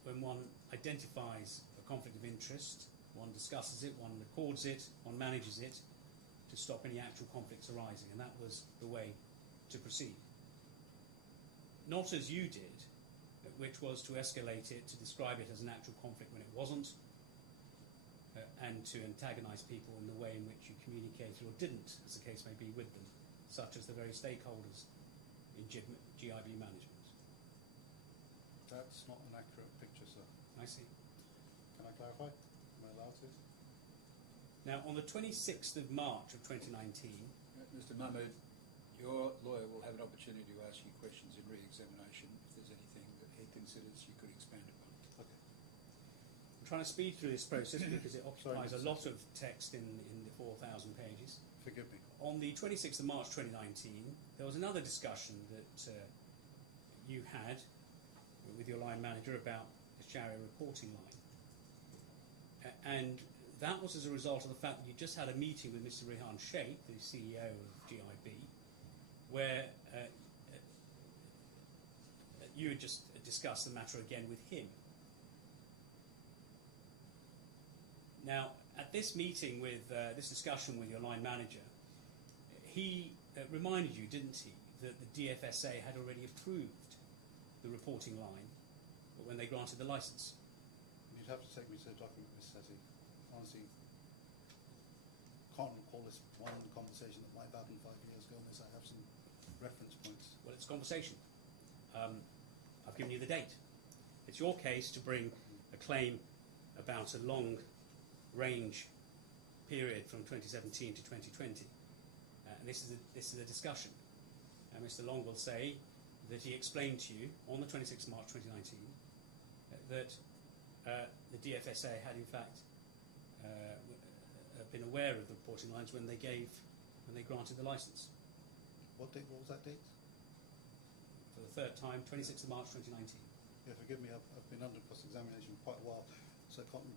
when one identifies a conflict of interest, one discusses it, one records it, one manages it to stop any actual conflicts arising, and that was the way to proceed. Not as you did, which was to escalate it, to describe it as an actual conflict when it wasn't, and to antagonise people in the way in which you communicated or didn't, as the case may be, with them, such as the very stakeholders in GIB management. That's not an accurate picture, sir. I see. Can I clarify? Am I allowed to? Now, on the 26th of March of 2019... Mr. Mahmood, your lawyer will have an opportunity to ask you questions in re-examination if there's anything that he considers you could expand upon. Okay. I'm trying to speed through this process because it occupies a lot of text in the 4,000 pages. Forgive me. On the 26th of March 2019, there was another discussion that you had with your line manager about the Sharia reporting line. And that was as a result of the fact that you just had a meeting with Mr. Rehan Sheikh, the CEO of GIB, where you had just discussed the matter again with him. Now, at this meeting with this discussion with your line manager, he reminded you, didn't he, that the DFSA had already approved the reporting line when they granted the licence? You'd have to take me to the document, Ms. Setti. Honestly, can't recall this one conversation that might have happened 5 years ago unless I have some reference points. Well, it's a conversation. I've given you the date. It's your case to bring a claim about a long-range period from 2017 to 2020. And this is a discussion. And Mr. Long will say that he explained to you on the 26th of March 2019 that the DFSA had in fact been aware of the reporting lines when they granted the licence. What was that date? For the third time, 26th of March 2019. Yeah, forgive me, I've been under cross-examination for quite a while, so I can't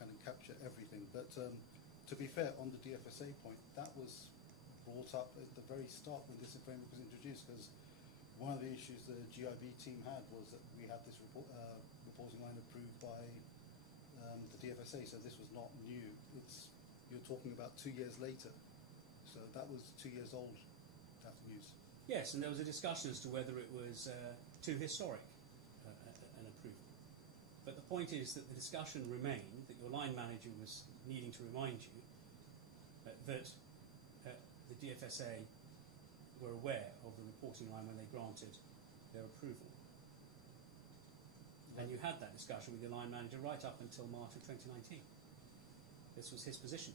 kind of capture everything. But to be fair, on the DFSA point, that was brought up at the very start when this framework was introduced, because one of the issues the GIB team had was that we had this reporting line approved by the DFSA, so this was not new. You're talking about 2 years later, so that was 2 years old, that news. Yes, and there was a discussion as to whether it was too historic an approval. But the point is that the discussion remained, that your line manager was needing to remind you that the DFSA were aware of the reporting line when they granted their approval. And you had that discussion with your line manager right up until March of 2019. This was his position.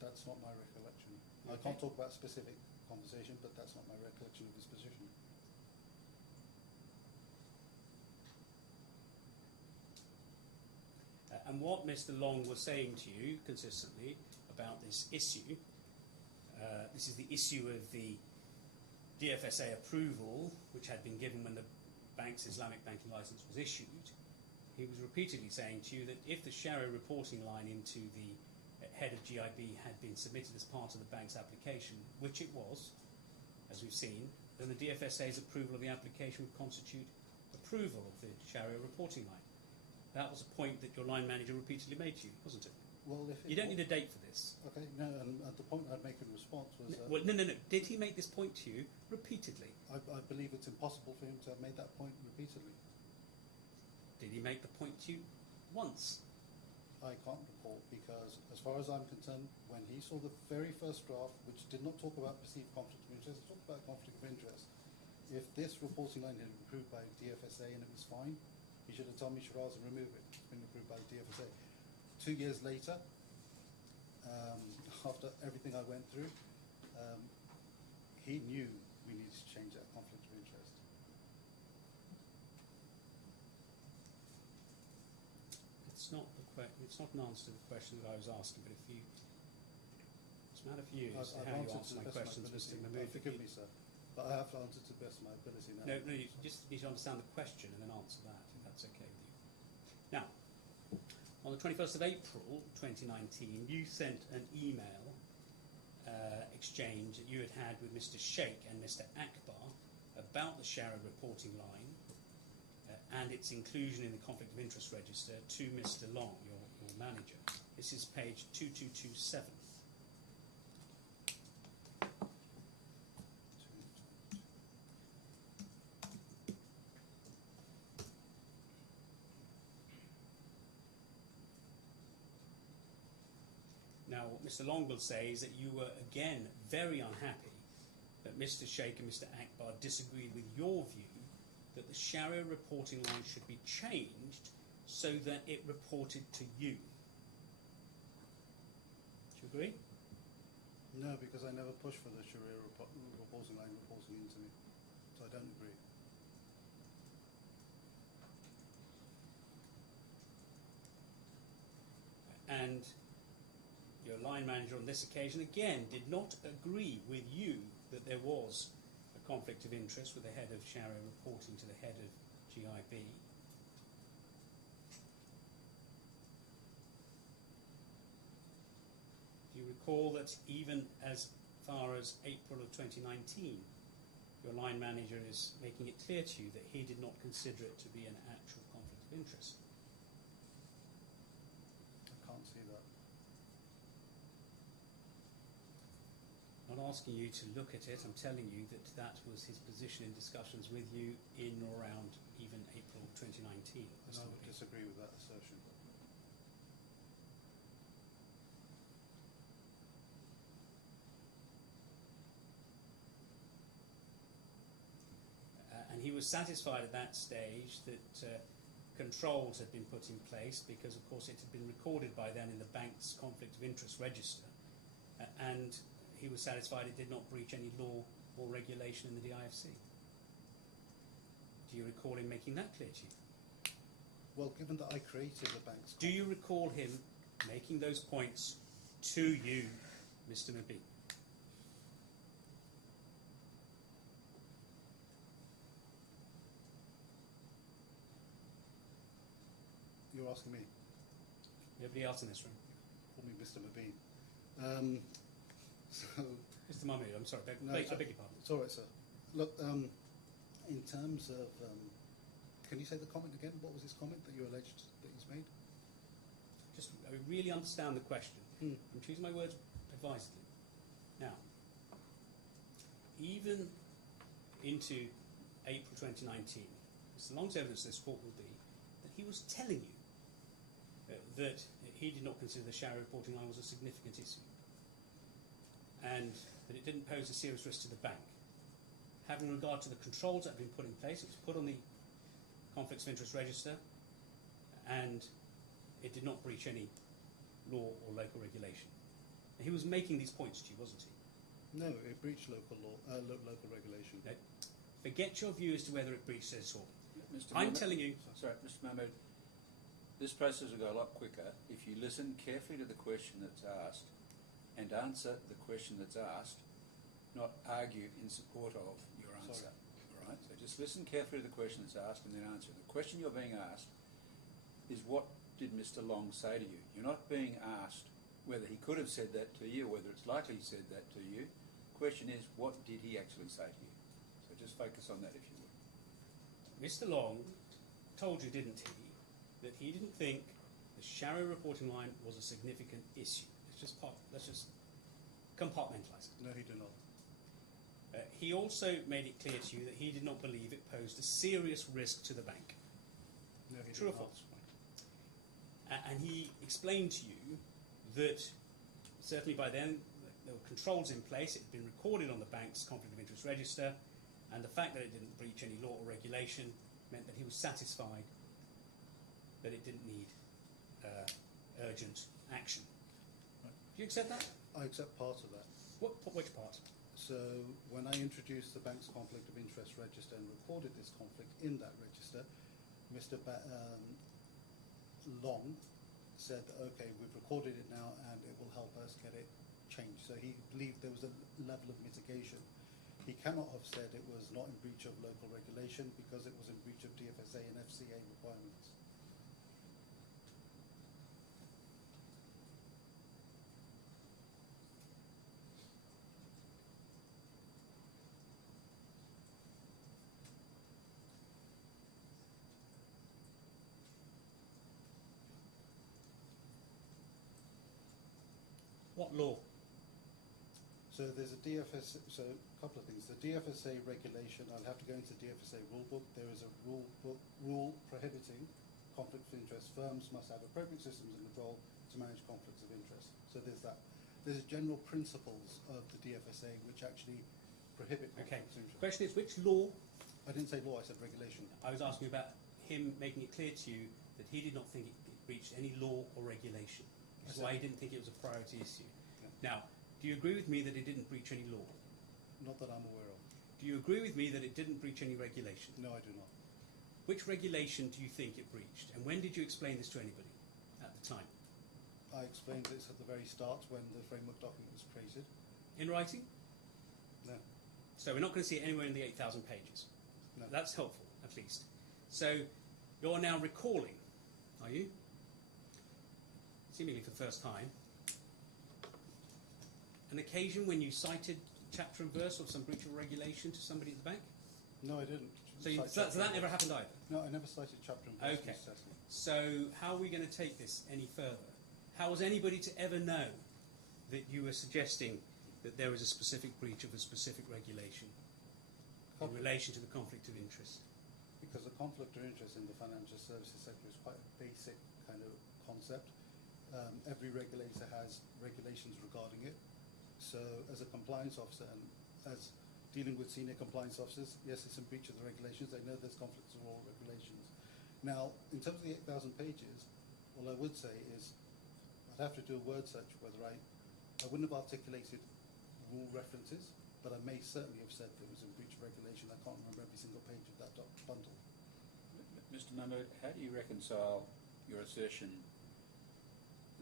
That's not my recollection. Okay. I can't talk about specific conversation, but that's not my recollection of his position. And what Mr. Long was saying to you consistently about this issue, this is the issue of the DFSA approval, which had been given when the bank's Islamic banking license was issued. He was repeatedly saying to you that if the Sharia reporting line into the head of GIB had been submitted as part of the bank's application, which it was, as we've seen, then the DFSA's approval of the application would constitute approval of the Sharia reporting line. That was a point that your line manager repeatedly made to you, wasn't it? Well, You don't need a date for this. Okay, no, and the point I'd make in response was... Well, no. Did he make this point to you repeatedly? I believe it's impossible for him to have made that point repeatedly. did he make the point to you once? I can't recall because, as far as I'm concerned, when he saw the very first draft, which did not talk about perceived conflict of interest, it talked about conflict of interest. If this reporting line had been approved by DFSA and it was fine, he should have told me Shiraz and remove it. It's been approved by DFSA. 2 years later, after everything I went through, he knew we needed to change that conflict of interest. It's not an answer to the question that I was asking, but if you, it's a matter for you as to I've how you answered answer to my the best of questions, Mr. ability. Mahmood. Forgive me, sir, but I have to answer to the best of my ability now. No, you just need to understand the question and then answer that, if that's okay with you. Now, on the 21st of April 2019, you sent an email exchange that you had with Mr. Sheikh and Mr. Akbar about the Sharia reporting line and its inclusion in the conflict of interest register to Mr. Long, your manager. This is page 2227. Now, what Mr. Long will say is that you were, again, very unhappy that Mr. Sheikh and Mr. Akbar disagreed with your view that the Sharia reporting line should be changed so that it reported to you. Do you agree? No, because I never pushed for the Sharia reporting line reporting into me, so I don't agree. And your line manager on this occasion, again, did not agree with you that there was a conflict of interest with the head of Sharia reporting to the head of GIB. Do you recall that even as far as April of 2019, your line manager is making it clear to you that he did not consider it to be an actual conflict of interest? I can't see that. I'm not asking you to look at it, I'm telling you that that was his position in discussions with you in or around even April 2019. And I would disagree with that assertion. And he was satisfied at that stage that controls had been put in place because, of course, it had been recorded by then in the bank's conflict of interest register, and he was satisfied it did not breach any law or regulation in the DIFC. Do you recall him making that clear to you? Well, given that I created the bank's... Do you recall him making those points to you, Mr. Mabee? You're asking me? Nobody else in this room? Call me Mr. Mabeen. So... Mr. Mahmood, I'm sorry, I beg your pardon. It's all right, sir. Look, in terms of... can you say the comment again? What was his comment that you alleged that he's made? Just I really understand the question. I'm choosing my words advisedly. Now, even into April 2019, Mr. Long's evidence to this court will be that he was telling you that he did not consider the Sharia reporting line was a significant issue and that it didn't pose a serious risk to the bank. Having regard to the controls that have been put in place, it was put on the conflicts of interest register and it did not breach any law or local regulation. And he was making these points to you, wasn't he? No, it breached local law, local regulation. No. Forget your view as to whether it breached it at all. Mr. I'm Mahmood, telling you... Sorry, Mr. Mahmood, this process will go a lot quicker if you listen carefully to the question that's asked and answer the question that's asked, not argue in support of your answer. All right? So just listen carefully to the question that's asked and then answer. The question you're being asked is, what did Mr. Long say to you? You're not being asked whether he could have said that to you, whether it's likely he said that to you. The question is, what did he actually say to you? So just focus on that if you would. Mr. Long told you, didn't he, that he didn't think the Sharia reporting line was a significant issue. Let's just compartmentalise it. No, he did not. He also made it clear to you that he did not believe it posed a serious risk to the bank. No, he True or didn't false? ask. And he explained to you that certainly by then there were controls in place, it had been recorded on the bank's conflict of interest register, and the fact that it didn't breach any law or regulation meant that he was satisfied that it didn't need urgent action. Right. Do you accept that? I accept part of that. Which part? So when I introduced the bank's conflict of interest register and recorded this conflict in that register, Mr. Long said, okay, we've recorded it now and it will help us get it changed. So he believed there was a level of mitigation. He cannot have said it was not in breach of local regulation because it was in breach of DFSA and FCA requirements. What law? So there's a DFSA, so a couple of things. The DFSA regulation, I'll have to go into the DFSA rule book. There is a rule prohibiting conflict of interest. Firms must have appropriate systems and control to manage conflicts of interest. So there's that. There's general principles of the DFSA which actually prohibit Okay. conflicts of interest. The question is, which law? I didn't say law, I said regulation. I was asking about him making it clear to you that he did not think it breached any law or regulation. That's why he didn't think it was a priority issue. Yeah. Now, do you agree with me that it didn't breach any law? Not that I'm aware of. Do you agree with me that it didn't breach any regulation? No, I do not. Which regulation do you think it breached? And when did you explain this to anybody at the time? I explained this at the very start when the framework document was created. In writing? No. So we're not going to see it anywhere in the 8,000 pages. No. That's helpful, at least. So you're now recalling, are you? Seemingly for the first time, an occasion when you cited chapter and verse of some breach of regulation to somebody at the bank? No, I didn't. So that never happened either? No, I never cited chapter and verse. Okay. Ms. Cecily. So how are we going to take this any further? How was anybody to ever know that you were suggesting that there was a specific breach of a specific regulation in relation to the conflict of interest? Because the conflict of interest in the financial services sector is quite a basic kind of concept. Every regulator has regulations regarding it. So as a compliance officer and as dealing with senior compliance officers, yes, it's in breach of the regulations. They know there's conflicts of all regulations. Now, in terms of the 8,000 pages, all I would say is I'd have to do a word search whether I wouldn't have articulated rule references, but I may certainly have said that it was in breach of regulation. I can't remember every single page of that bundle. Mr. Mahmood, how do you reconcile your assertion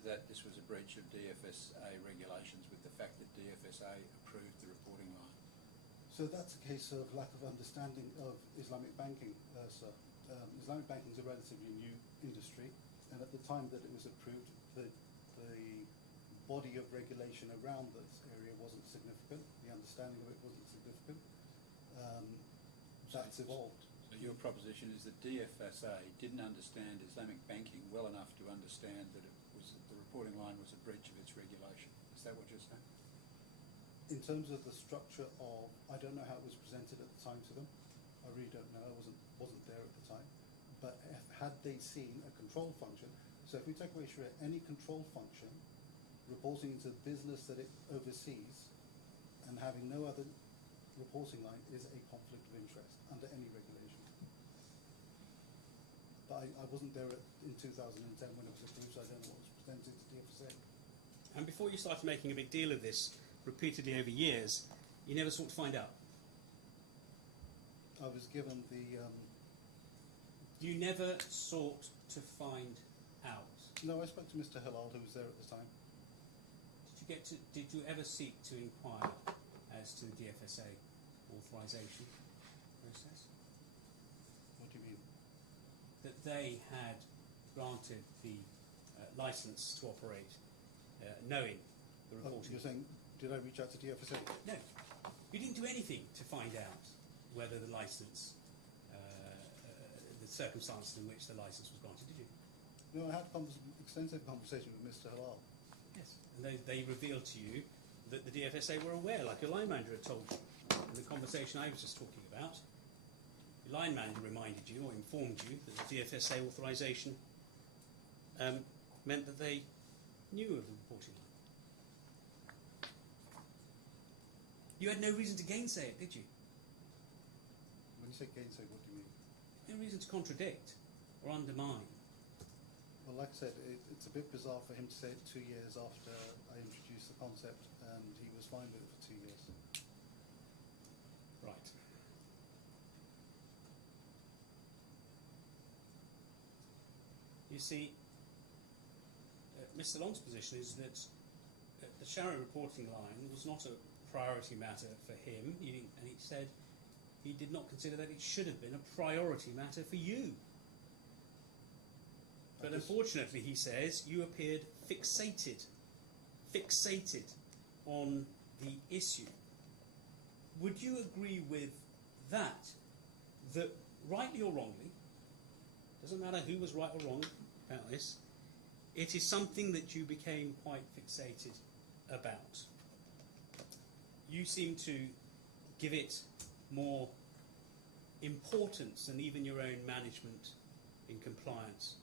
that this was a breach of DFSA regulations with the fact that DFSA approved the reporting line? So that's a case of lack of understanding of Islamic banking, sir. Islamic banking is a relatively new industry, and at the time that it was approved, the body of regulation around this area wasn't significant. The understanding of it wasn't significant. That's evolved. So your proposition is that DFSA didn't understand Islamic banking well enough to understand that the reporting line was a breach of its regulation. Is that what you're saying? In terms of the structure of, I don't know how it was presented at the time to them. I really don't know. I wasn't there at the time. But had they seen a control function, so if we take away Sharia, any control function reporting into the business that it oversees and having no other reporting line is a conflict of interest under any regulation. But I wasn't there in 2010 when it was approved, so I don't know what was presented to DFSA. And before you started making a big deal of this repeatedly over years, you never sought to find out? I was given the... You never sought to find out? No, I spoke to Mr. Halal, who was there at the time. Did you ever seek to inquire as to the DFSA authorisation process? What do you mean? That they had granted the licence to operate, knowing the reporting. You're saying, did I reach out to DFSA? No, you didn't do anything to find out whether the licence, the circumstances in which the licence was granted, did you? No, I had extensive conversation with Mr. Halal. Yes. And they revealed to you that the DFSA were aware, like your line manager had told you in the conversation I was just talking about. The line manager reminded you or informed you that the DFSA authorisation meant that they knew of the reporting line. You had no reason to gainsay it, did you? When you say gainsay, what do you mean? No reason to contradict or undermine. Well, like I said, it's a bit bizarre for him to say it 2 years after I introduced the concept, and he was fine with it for 2 years. Right. You see, Mr. Long's position is that the Sharia reporting line was not a priority matter for him, and he said he did not consider that it should have been a priority matter for you. But unfortunately, he says, you appeared fixated on the issue. Would you agree with that rightly or wrongly, doesn't matter who was right or wrong about this, it is something that you became quite fixated about? You seem to give it more importance than even your own management in compliance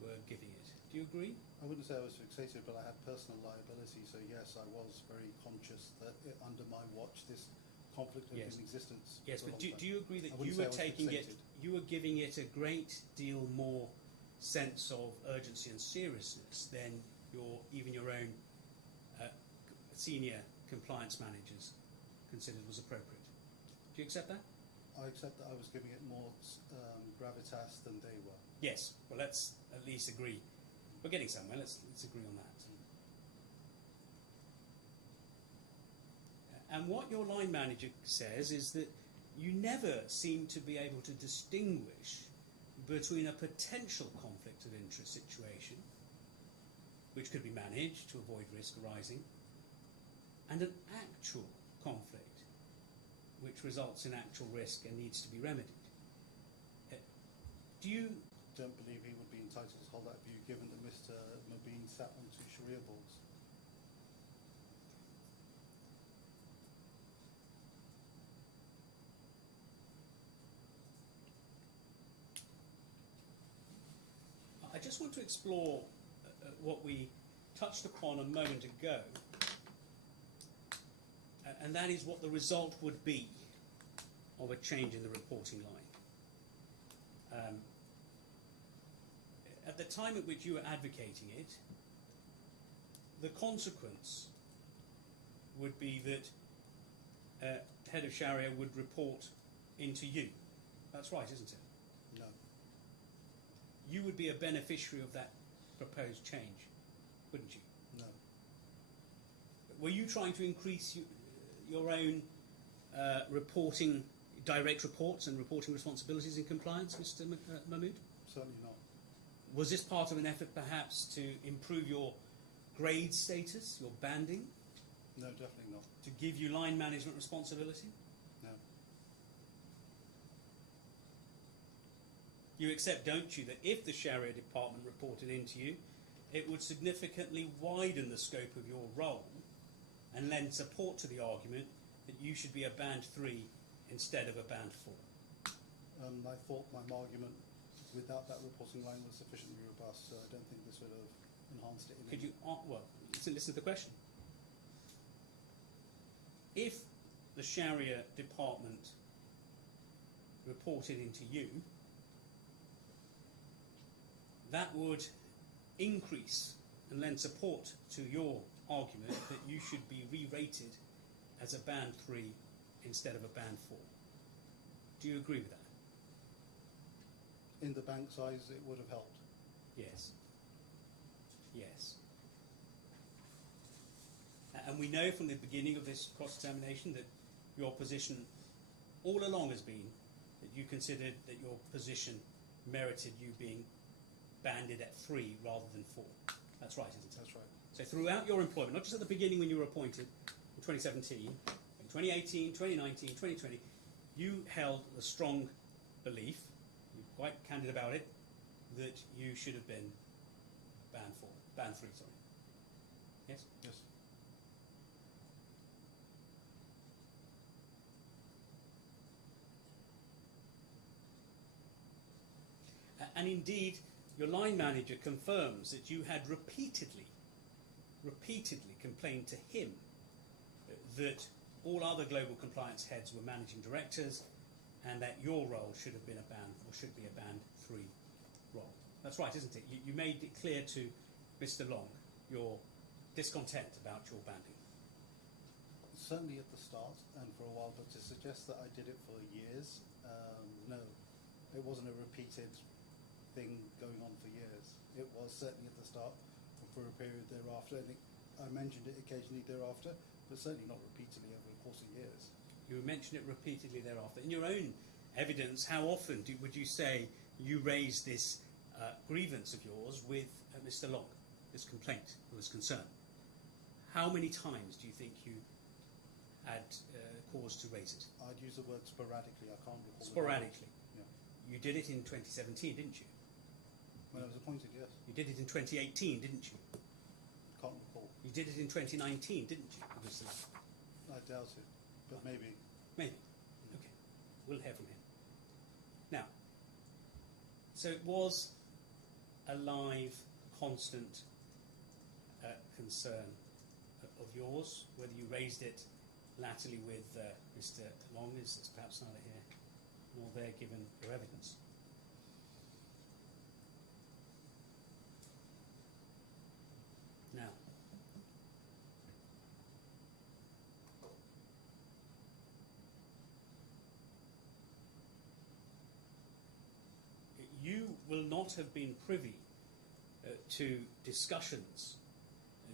were giving it. Do you agree? I wouldn't say I was fixated, but I had personal liability, so yes, I was very conscious that under my watch this conflict had been in existence. Yes, for a but long do you agree that I wouldn't you were say I was taking fixated. you were giving it a great deal more sense of urgency and seriousness than even your own senior compliance managers considered was appropriate? Do you accept that? I accept that I was giving it more gravitas than they were. Yes. Well, let's at least agree. We're getting somewhere. Let's agree on that. And what your line manager says is that you never seem to be able to distinguish between a potential conflict of interest situation, which could be managed to avoid risk arising, and an actual conflict, which results in actual risk and needs to be remedied. Do you Don't believe he would be entitled to hold that view, given that Mr. Mobeen sat on 2 Sharia boards. I just want to explore what we touched upon a moment ago, and that is what the result would be of a change in the reporting line. At the time at which you were advocating it, the consequence would be that head of Sharia would report into you. That's right, isn't it? No. You would be a beneficiary of that proposed change, wouldn't you? No. Were you trying to increase your own reporting, direct reports and reporting responsibilities in compliance, Mr. Mahmood? Certainly not. Was this part of an effort perhaps to improve your grade status, your banding, No, definitely not. to give you line management responsibility? No. You accept, don't you, that if the Sharia department reported into you, it would significantly widen the scope of your role and lend support to the argument that you should be a band 3 instead of a band 4? I thought my argument without that reporting line was sufficiently robust, so I don't think this would have enhanced it. Could you, well, listen to the question. If the Sharia department reported into you, that would increase and lend support to your argument that you should be re-rated as a band 3 instead of a band 4. Do you agree with that? In the bank size, it would have helped. Yes. Yes. And we know from the beginning of this cross-examination that your position all along has been that you considered that your position merited you being banded at 3 rather than 4. That's right, isn't it? That's right. So throughout your employment, not just at the beginning when you were appointed in 2017, in 2018, 2019, 2020, you held a strong belief, you're quite candid about it, that you should have been band 3, sorry. Yes? Yes. And indeed, your line manager confirms that you had repeatedly complained to him that all other global compliance heads were managing directors and that your role should have been a band, or should be a band 3 role. That's right, isn't it? You made it clear to Mr. Long your discontent about your banding. Certainly at the start and for a while, but to suggest that I did it for years, no. It wasn't a repeated thing going on for years. It was certainly at the start and for a period thereafter. I think I mentioned it occasionally thereafter, but certainly not repeatedly over the course of years. You mentioned it repeatedly thereafter. In your own evidence, how often would you say you raised this grievance of yours with Mr. Long, this complaint or this concern? How many times do you think you had cause to raise it? I'd use the word sporadically. I can't recall. Sporadically? Yeah. You did it in 2017, didn't you? When I was appointed, yes. You did it in 2018, didn't you? Can't recall. You did it in 2019, didn't you? Obviously. I doubt it, but maybe. Maybe. Okay. We'll hear from him. Now, so it was a live, constant concern of yours, whether you raised it latterly with Mr. Long is perhaps neither here nor there given your evidence. Now, you will not have been privy to discussions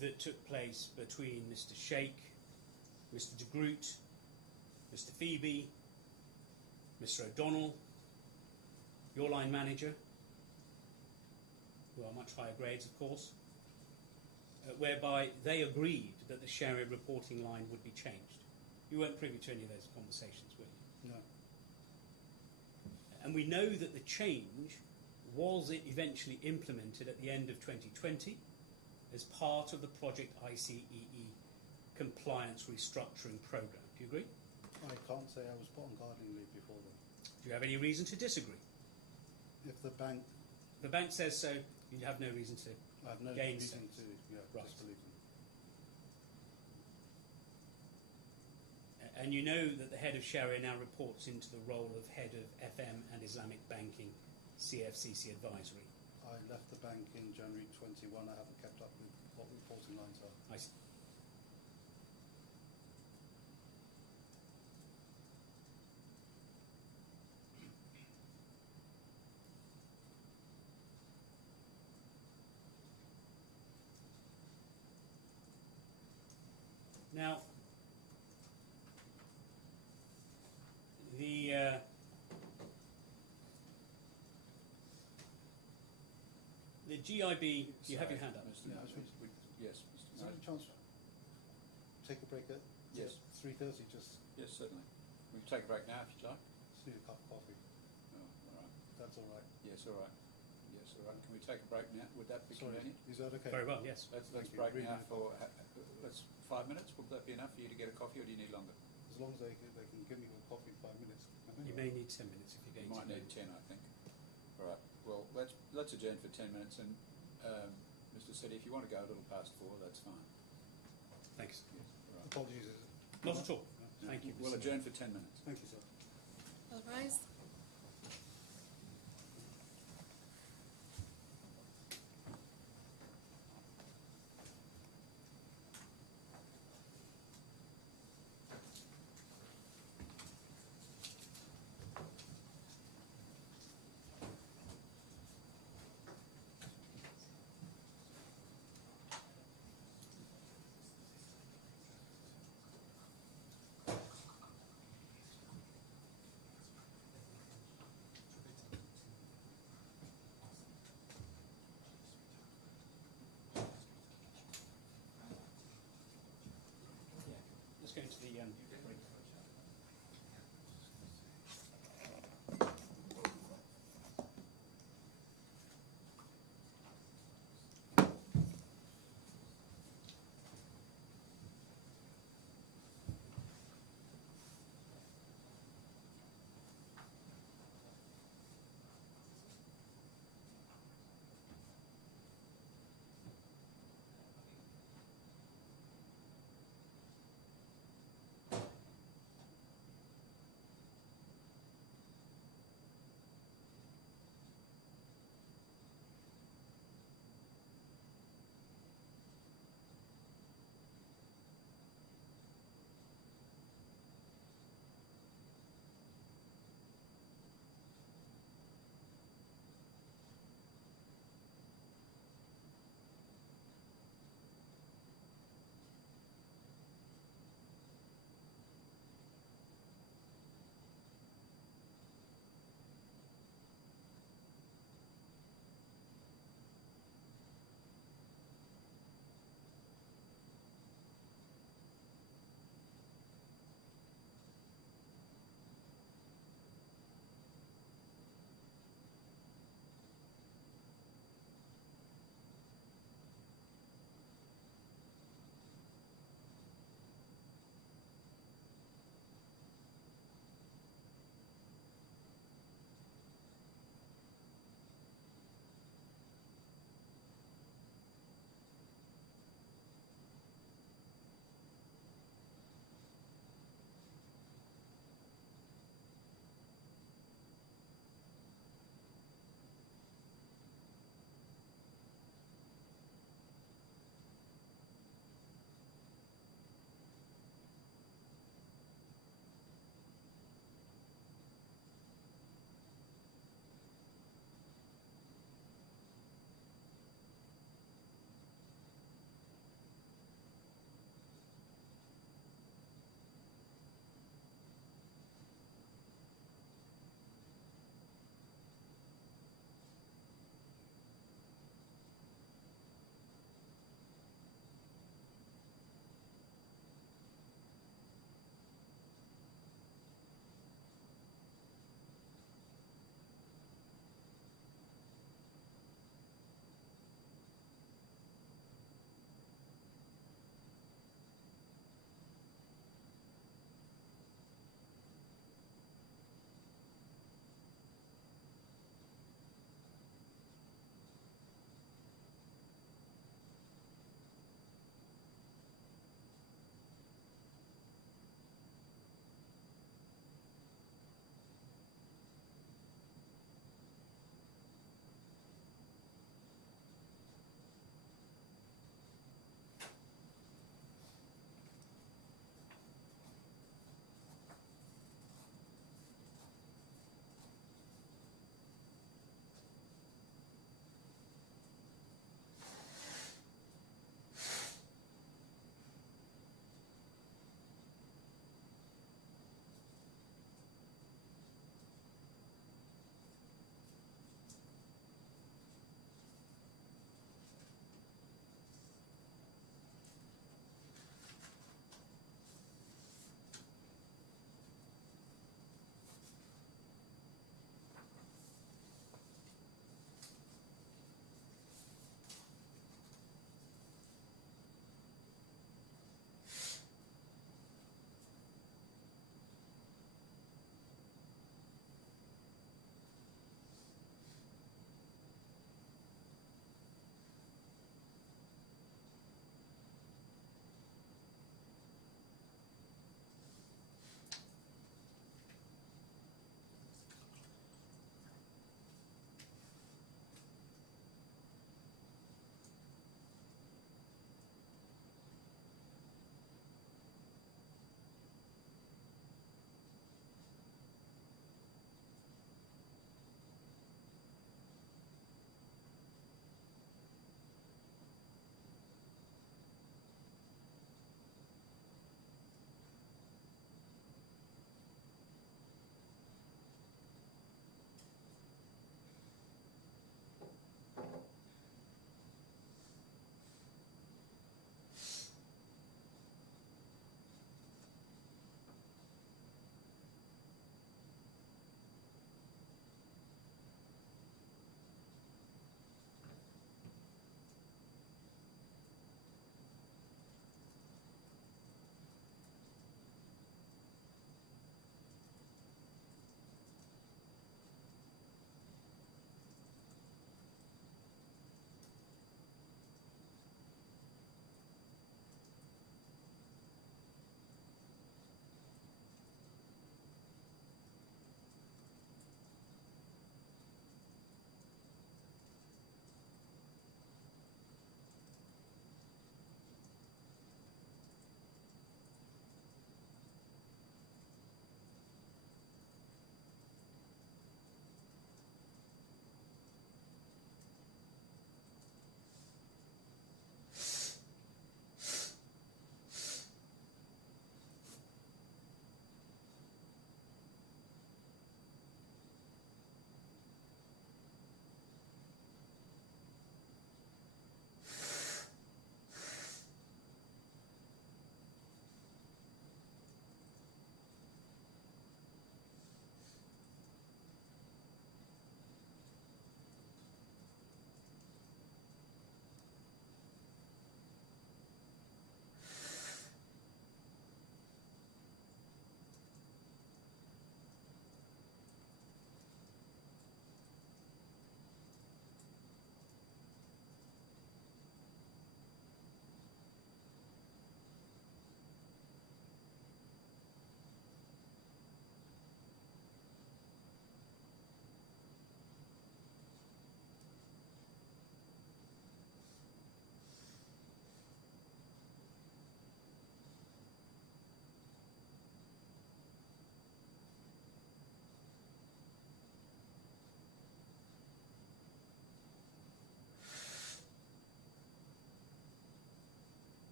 that took place between Mr. Sheikh, Mr. de Groot, Mr. Phoebe, Mr. O'Donnell, your line manager, who are much higher grades, of course, whereby they agreed that the Sharia reporting line would be changed. You weren't privy to any of those conversations, were you? No. And we know that the change was eventually implemented at the end of 2020 as part of the Project ICEE compliance restructuring programme. Do you agree? I can't say I was put on gardening leave before then. Do you have any reason to disagree? If the bank, The bank says so, you have no reason to. I have no Gainsay. reason to Right. disbelieve them. And you know that the head of Sharia now reports into the role of head of FM and Islamic Banking, CFCC Advisory. I left the bank in January 21. I haven't kept up with what reporting lines are. I see. Now, the GIB, you have your hand up. Mr. Yeah, Manager. Yes, Is Mr. there any Manager. chance to take a break at Yes. 3:30? Just Yes, certainly. We can take a break now if you'd like. need a cup of coffee. Oh, all right. That's all right. Yes, all right. Yes, all right. Can we take a break now? Would that be Sorry, convenient? is that okay? Very well, yes. Let's Thank you. break Really now nice. for let's 5 minutes. Would that be enough for you to get a coffee, or do you need longer? As long as they can give me a coffee in 5 minutes. You may need 10 minutes if you're You going might to. need 10, I think. All right. Well, let's adjourn for 10 minutes, and Mr. Setti, if you want to go a little past 4, that's fine. Thanks. Yes, all right. Apologies. Not at all. No. Thank you. We'll Mr. adjourn for 10 minutes. Thank you, sir. All rise.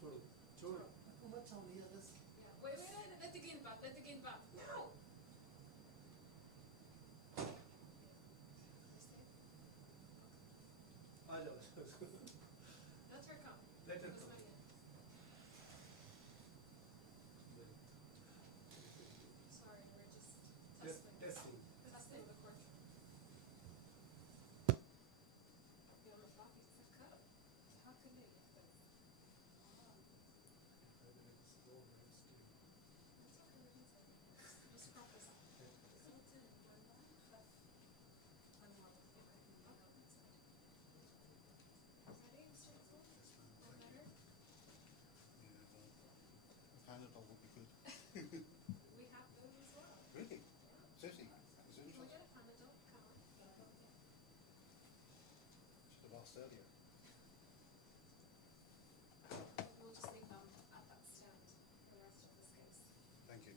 Choro. Choro. Aku macam ni ada. Yeah. Wait, let the game back. Let the game back. No. आ जाओ. Let her come. Let her That's come. not yet. Sorry, we're just testing. Testing. Testing the courtroom. يوم الطاقة يتسكر. هاكل ليه يحتاج. Just crop this up. Ready, Mr. Nicole? Feel better? Yeah, well, a Panadol would be good. We have those as well. Really? Yeah. Seriously? Is it Can we interesting? get a Panadol? Come on. Should have asked earlier. We'll just leave them at that stand for the rest of this case. Thank you.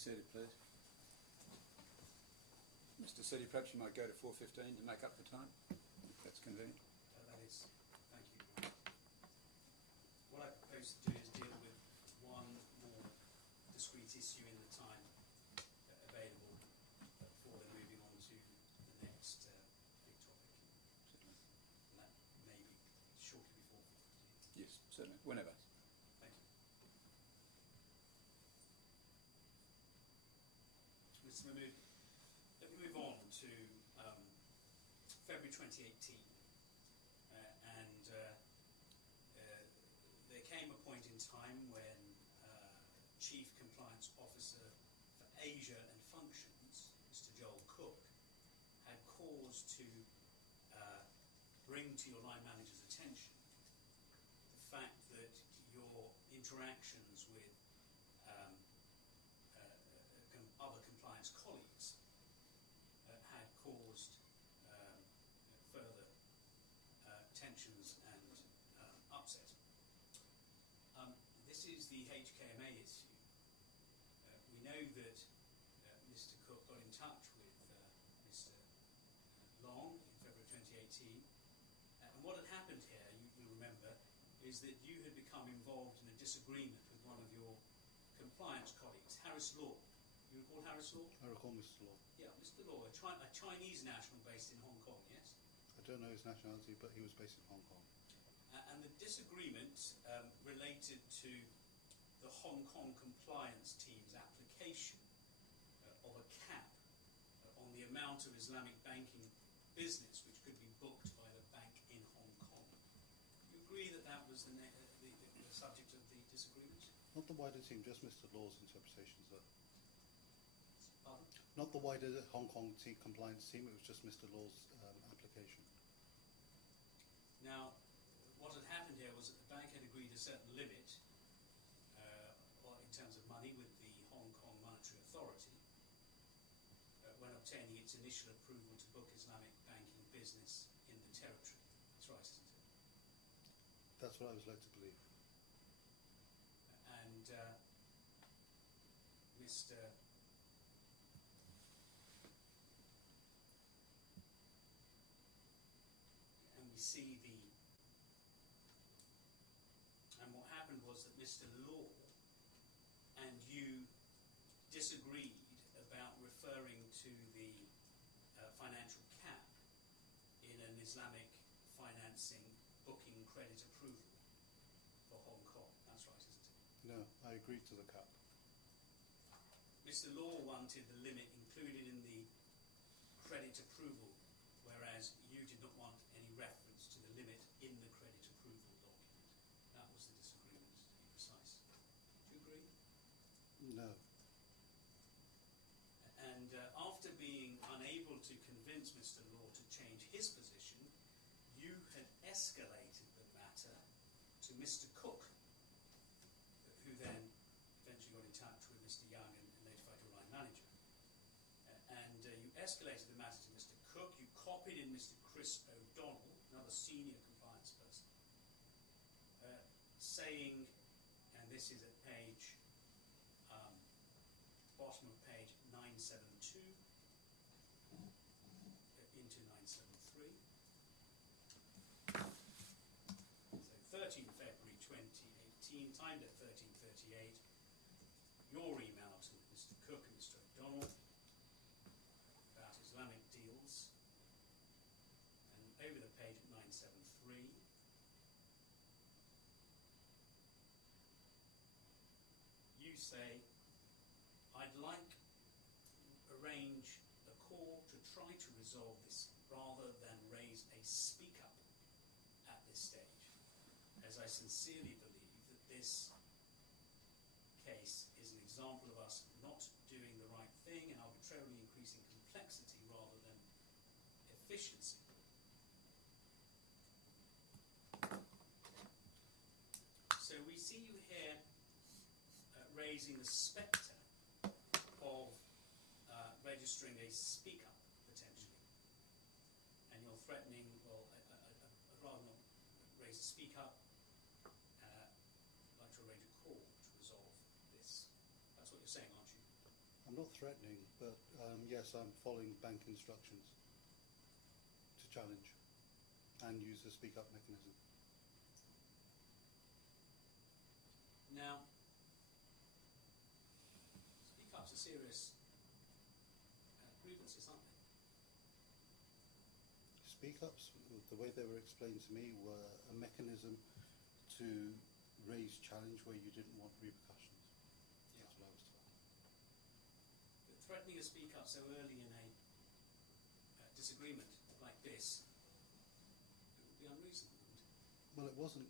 Setti, please. Mr. Setti, perhaps you might go to 4:15 to make up the time, if that's convenient. That is, thank you. What I propose to do is deal with one more discrete issue in the time available before then moving on to the next big topic. Certainly. And that may be shortly before 4:15. Yes, certainly. Whenever. Thank you. Mr. Mahmood, let me move on to February 2018. There came a point in time when Chief Compliance Officer for Asia and Functions, Mr. Joel Cook, had cause to bring to your line manager's attention the fact that your interactions with other compliance colleagues had caused further tensions and upset. This is the HKMA issue. We know that Mr. Cook got in touch with Mr. Long in February 2018, and what had happened here, you remember, is that you had become involved in a disagreement with one of your compliance colleagues, Harris Law. You recall Harris Law? I recall Mr. Law. Yeah, Mr. Law, a Chinese national based in Hong Kong, yes? I don't know his nationality, but he was based in Hong Kong. And the disagreement related to the Hong Kong compliance team's application of a cap on the amount of Islamic banking business which could be booked by the bank in Hong Kong. Do you agree that that was the subject of the disagreement? Not the wider team, just Mr. Law's interpretations there. Pardon? Not the wider Hong Kong compliance team, it was just Mr. Law's application. Now, what had happened here was that the bank had agreed a certain limit in terms of money with the Hong Kong Monetary Authority when obtaining its initial approval to book Islamic banking business in the territory. That's right, isn't it? That's what I was led to believe. And Mr. And we see and what happened was that Mr. Law and you disagreed about referring to the financial cap in an Islamic financing booking credit approval for Hong Kong. That's right, isn't it? No, I agreed to the cap. Mr. Law wanted the limit included in the credit approval, whereas you did not want any reference to the limit in the credit approval document. That was the disagreement, to be precise. Do you agree? No. And after being unable to convince Mr. Law to change his position, you had escalated the matter to Mr. Cook, who then eventually got in touch with Mr. Young and notified your line manager. You escalated the matter to Mr. Cook. You copied in Mr. Chris O'Donnell, another senior compliance person, saying, and this is at page, bottom of page 972 into 973. So 13 February 2018, timed at 13:38, your email to Mr. Cook and Mr. O'Donnell about Islamic deals, and over the page at 973, you say, I'd like to arrange a call to try to resolve this rather than raise a speak up at this stage, as I sincerely believe that this case is an example of us not doing the right thing and arbitrarily increasing complexity rather than efficiency. So we see you here raising the spectre of registering a speak up potentially, and you're threatening, well, I'd rather not raise a speak up, I'd like to arrange a call to resolve this. That's what you're saying, aren't you? not threatening, but yes, I'm following bank instructions to challenge and use the speak up mechanism. Now, speak ups are serious grievances, aren't they? Speak ups, the way they were explained to me, were a mechanism to raise challenge where you didn't want repercussions. Yeah. That's what I was told. But threatening a speak up so early in a disagreement like this, it would be unreasonable, wouldn't it? Well, it wasn't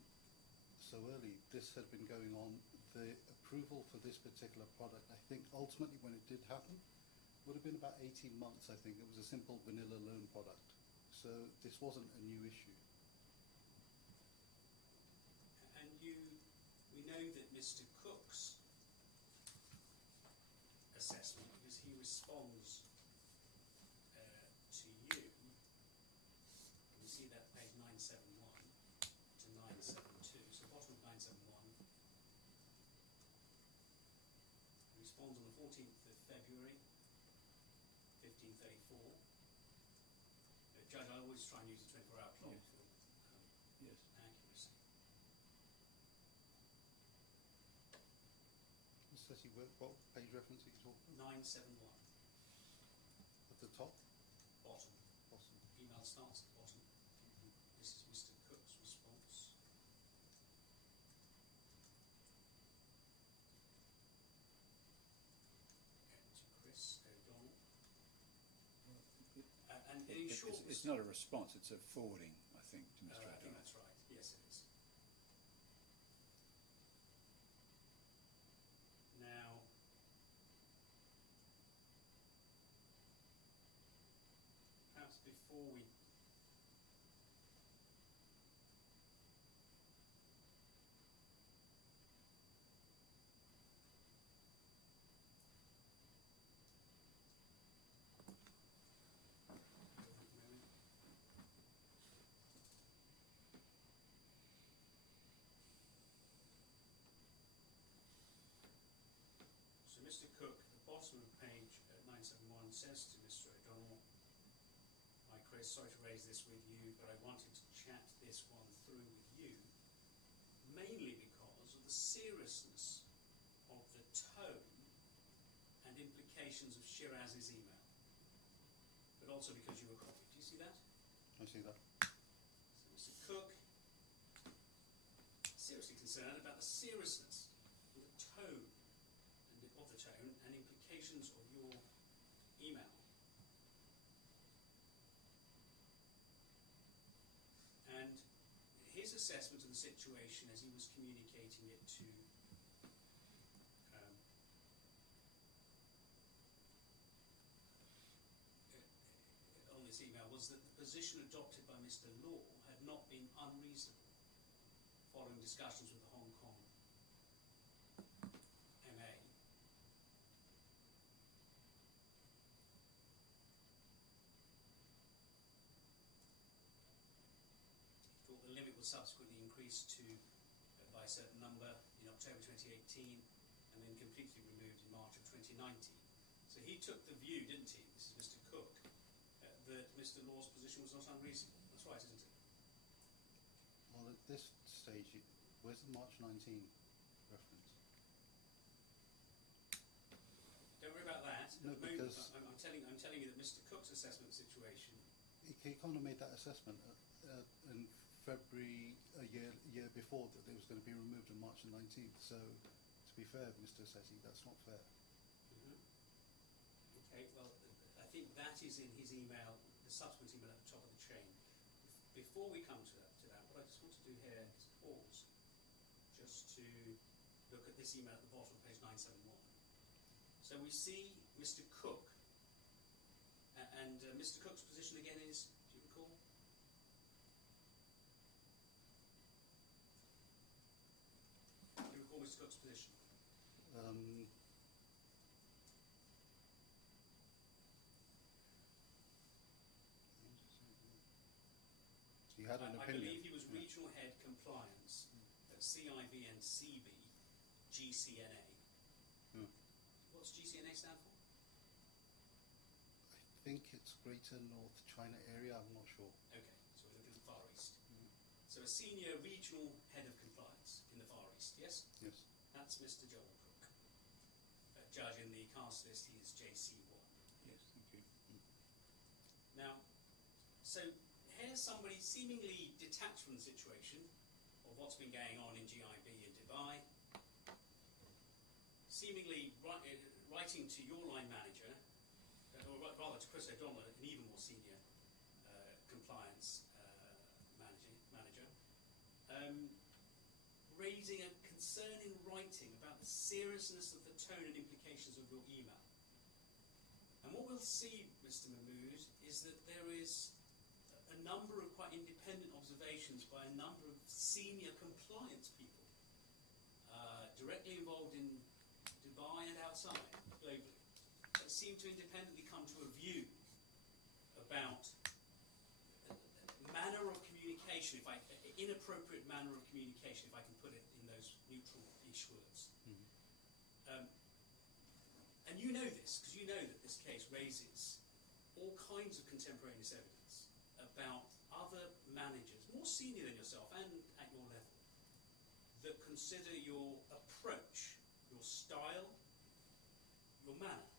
so early. This had been going on. The approval for this particular product, I think, ultimately when it did happen, would have been about 18 months, I think. It was a simple vanilla loan product. So this wasn't a new issue. And we know that Mr. Cook's assessment, because he responds to you, we see that page 971 to 972, so bottom of 971, he responds on the 14th of February, 1534. Judge, I always try and use the 24-hour clock Yes. for Yes. accuracy. Says he worked, what page reference are you talking about? 971, At the top? bottom. Awesome. Email starts at the bottom. This is Mr. Cook's response. To Chris O'Donnell. And in short, It's not a response, it's a forwarding, I think, to Mr. I think O'Donnell. that's right. Yes, it is. Now, perhaps before we So Mr. Cook, at the bottom of page 971, says to Mr. O'Donnell, "Hi Chris, sorry to raise this with you, but I wanted to chat this one through with you, mainly because of the seriousness of the tone and implications of Shiraz's email, but also because you were copied." Do you see that? I see that. So Mr. Cook, seriously concerned about the seriousness of the tone and implications of your email. And his assessment of the situation as he was communicating it to on this email was that the position adopted by Mr. Law had not been unreasonable following discussions with the Hong Kong MA. He thought the limit was subsequently increased to by a certain number in October 2018 and then completely removed in March of 2019. So he took the view, didn't he, this is Mr. Cook, that Mr. Law's position was not unreasonable. That's right, isn't it? Well, at this stage, where's the March 19 reference? Don't worry about that. No, At the moment, because- I'm telling you that Mr. Cook's assessment situation. He kind of made that assessment in February a year before that it was going to be removed on March the 19th. So, to be fair, Mr. Sessi, that's not fair. Okay, well, I think that is in his email, the subsequent email at the top of the chain. Before we come to that, what I just want to do here is pause, just to look at this email at the bottom of page 971. So we see Mr. Cook, and Mr. Cook's position again is, do you recall? Do you recall Mr. Cook's position? He had an I opinion. believe he was regional head compliance at CIB and CB, GCNA. Hmm. What's GCNA stand for? think it's Greater North China area, I'm not sure. Okay, so we're looking at the Far East. So a senior regional head of compliance in the Far East, yes? Yes. That's Mr. Joel Cook. Judge in the cast list, he is JC1. Yes, thank you. Now, so here's somebody seemingly detached from the situation of what's been going on in GIB in Dubai, seemingly writing to your line manager, or rather to Chris O'Donnell, an even more senior compliance manager, raising a concern in writing about the seriousness of the tone and implications of your email. And what we'll see, Mr. Mahmood, is that there is a number of quite independent observations by a number of senior compliance people directly involved in Dubai and outside globally that seem to independently come to a view about manner of communication, inappropriate manner of communication, if I can put it in those neutral-ish words. And you know this, because you know that this case raises all kinds of contemporaneous evidence about other managers, more senior than yourself and at your level, that consider your approach, your style, your manner,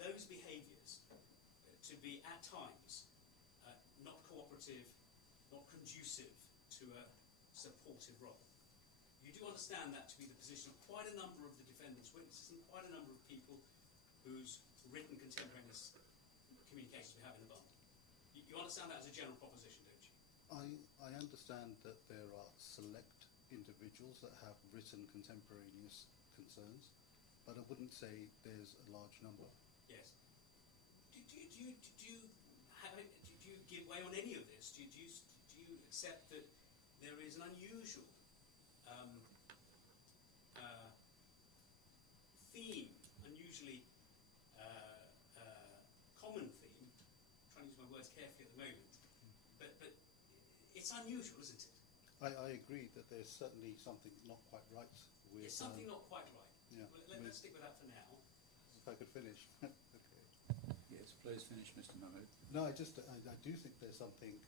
those behaviours to be at times not cooperative, not conducive to a supportive role. You do understand that to be the position of quite a number of the defendant's witnesses and quite a number of people whose written contemporaneous communications we have in the bond. You understand that as a general proposition, don't you? I understand that there are select individuals that have written contemporaneous concerns, but I wouldn't say there's a large number. Yes. Do you give way on any of this? Do you accept that there is an unusual theme, unusually common theme? I'm trying to use my words carefully at the moment, but it's unusual, isn't it? I agree that there's certainly something not quite right with... There's something not quite right. Yeah, Well, let's stick with that for now. If I could finish. Okay. Yes, please finish, Mr. Mahmood. No, I do think there's something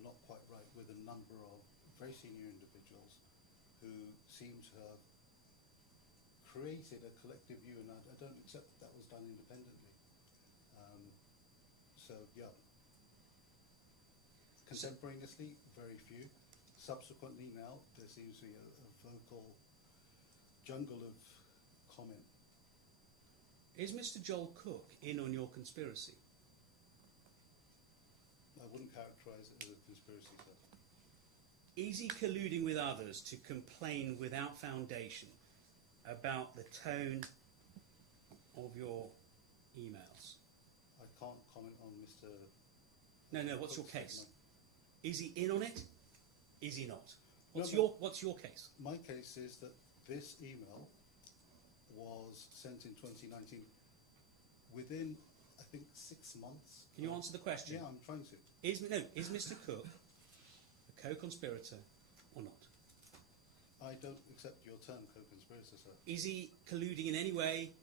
not quite right with a number of very senior individuals who seem to have created a collective view, and I don't accept that was done independently. So, yeah. Contemporaneously, very few. Subsequently now, there seems to be a vocal jungle of comment. Is Mr. Joel Cook in on your conspiracy? I wouldn't characterise it as a conspiracy, sir. Is he colluding with others to complain without foundation about the tone of your emails? I can't comment on Mr. No, what's your Cook's case? statement. Is he in on it? Is he not? What's No. your case? My case is that this email was sent in 2019 within, I think, 6 months. Can you answer the question? Yeah, I'm trying to. Is Mr. Cook a co-conspirator or not? I don't accept your term co-conspirator, sir. Is he colluding in any way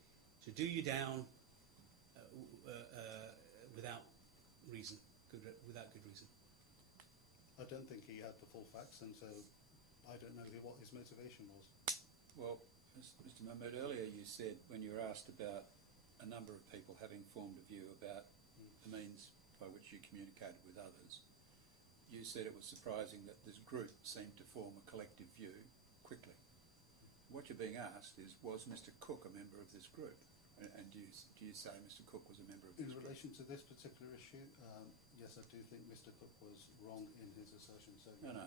to do you down without reason, without good reason? I don't think he had the full facts, and so I don't know what his motivation was. Well, Mr. Mahmood, earlier you said, when you were asked about a number of people having formed a view about the means by which you communicated with others, you said it was surprising that this group seemed to form a collective view quickly. What you're being asked is, was Mr. Cook a member of this group? And do you say Mr. Cook was a member of this In group? relation to this particular issue, yes, I do think Mr. Cook was wrong in his assertion. So No.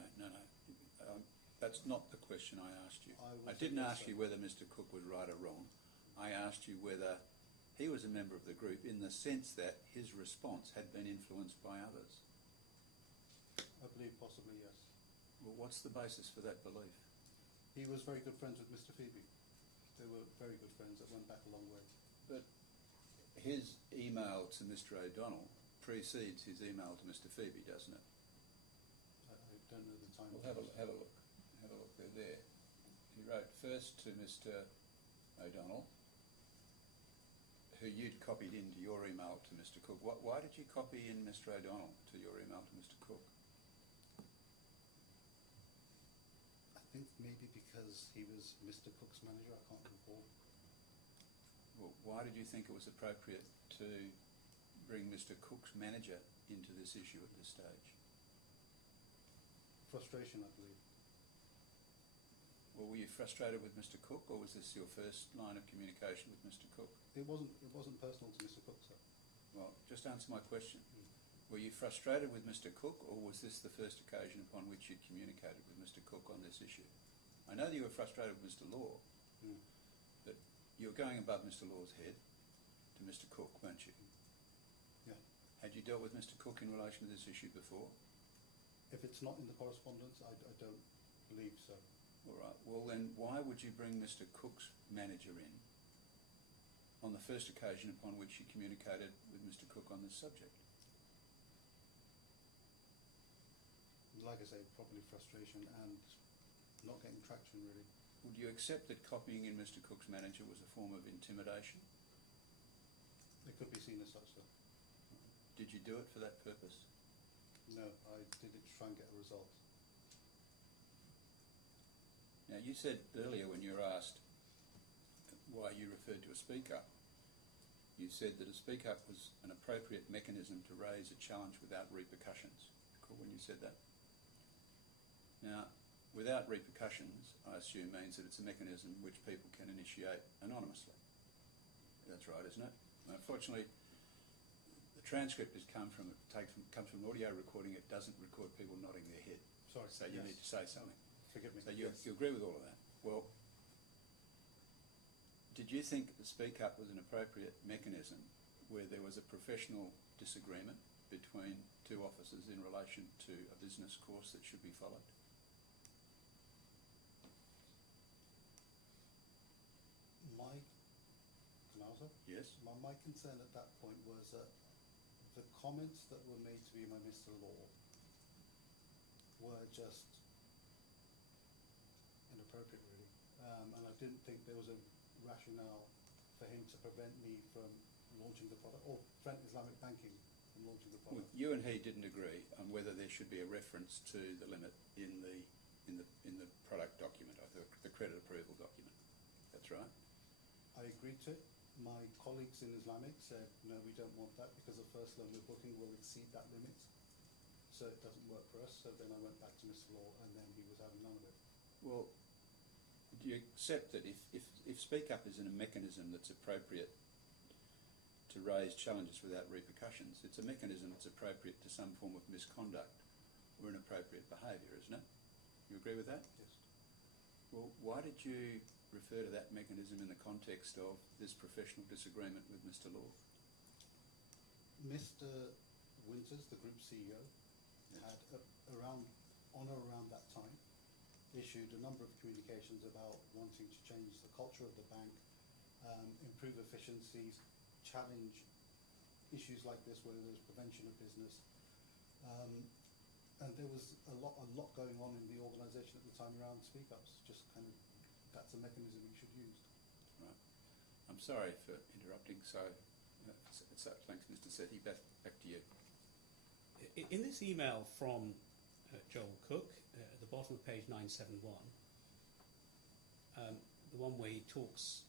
That's not the question I asked you. I I didn't suggest ask you so. whether Mr. Cook was right or wrong. I asked you whether he was a member of the group in the sense that his response had been influenced by others. I believe possibly yes. Well, what's the basis for that belief? He was very good friends with Mr. Phoebe. They were very good friends that went back a long way. But his email to Mr. O'Donnell precedes his email to Mr. Phoebe, doesn't it? I don't know the time. Well, have a look. Have a look. They're there. He wrote first to Mr. O'Donnell, who you'd copied into your email to Mr. Cook. Why did you copy in Mr. O'Donnell to your email to Mr. Cook? I think maybe because he was Mr. Cook's manager, I can't recall. Well, why did you think it was appropriate to bring Mr. Cook's manager into this issue at this stage? Frustration, I believe. Well, were you frustrated with Mr. Cook, or was this your first line of communication with Mr. Cook? It wasn't personal to Mr. Cook, sir. Well, just answer my question. Were you frustrated with Mr. Cook, or was this the first occasion upon which you communicated with Mr. Cook on this issue? I know that you were frustrated with Mr. Law, but you were going above Mr. Law's head to Mr. Cook, weren't you? Yeah. Had you dealt with Mr. Cook in relation to this issue before? If it's not in the correspondence, I don't believe so. All right. Well, then why would you bring Mr. Cook's manager in on the first occasion upon which you communicated with Mr. Cook on this subject? Like I say, probably frustration and not getting traction, really. Would you accept that copying in Mr. Cook's manager was a form of intimidation? It could be seen as such, sir. Did you do it for that purpose? No, I did it to try and get a result. Now, you said earlier when you were asked why you referred to a speak-up, you said that a speak-up was an appropriate mechanism to raise a challenge without repercussions. Recall when you said that? Now, without repercussions, I assume, means that it's a mechanism which people can initiate anonymously. That's right, isn't it? Unfortunately, the transcript comes from an audio recording. It doesn't record people nodding their head. Sorry. So you need to say something. Forgive me. So you agree with all of that? Well, did you think the speak-up was an appropriate mechanism where there was a professional disagreement between two officers in relation to a business course that should be followed? Can I answer? Yes. My concern at that point was that the comments that were made to me by Mr. Law were just inappropriate, really. And I didn't think there was a rationale for him to prevent me from launching the product, or prevent Islamic banking from launching the Well, product. you and he didn't agree on whether there should be a reference to the limit in the product document, the credit approval document. That's right. I agreed to it. My colleagues in Islamic said, no, we don't want that because the first loan we're booking will exceed that limit. So it doesn't work for us. So then I went back to Mr. Law, and then he was having none of it. Well, do you accept that if speak-up is in a mechanism that's appropriate to raise challenges without repercussions, it's a mechanism that's appropriate to some form of misconduct or inappropriate behaviour, isn't it? You agree with that? Yes. Well, why did you refer to that mechanism in the context of this professional disagreement with Mr. Law? Mr. Winters, the group CEO, had around that time issued a number of communications about wanting to change the culture of the bank, improve efficiencies, challenge issues like this where there's prevention of business. And there was a lot going on in the organisation at the time around speak-ups, just kind of, that's a mechanism you should use. Right. I'm sorry for interrupting. So, thanks, Mr. Sethi. Back to you. In this email from Joel Cook, at the bottom of page 971, the one where he talks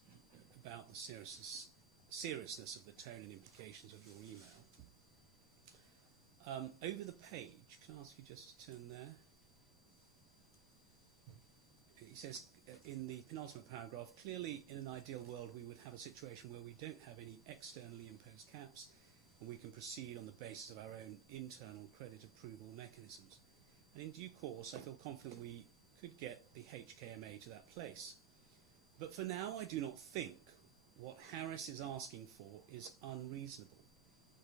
about the seriousness of the tone and implications of your email, over the page, can I ask you just to turn there? He says in the penultimate paragraph, clearly in an ideal world we would have a situation where we don't have any externally imposed caps and we can proceed on the basis of our own internal credit approval mechanisms. And in due course I feel confident we could get the HKMA to that place. But for now I do not think what Harris is asking for is unreasonable.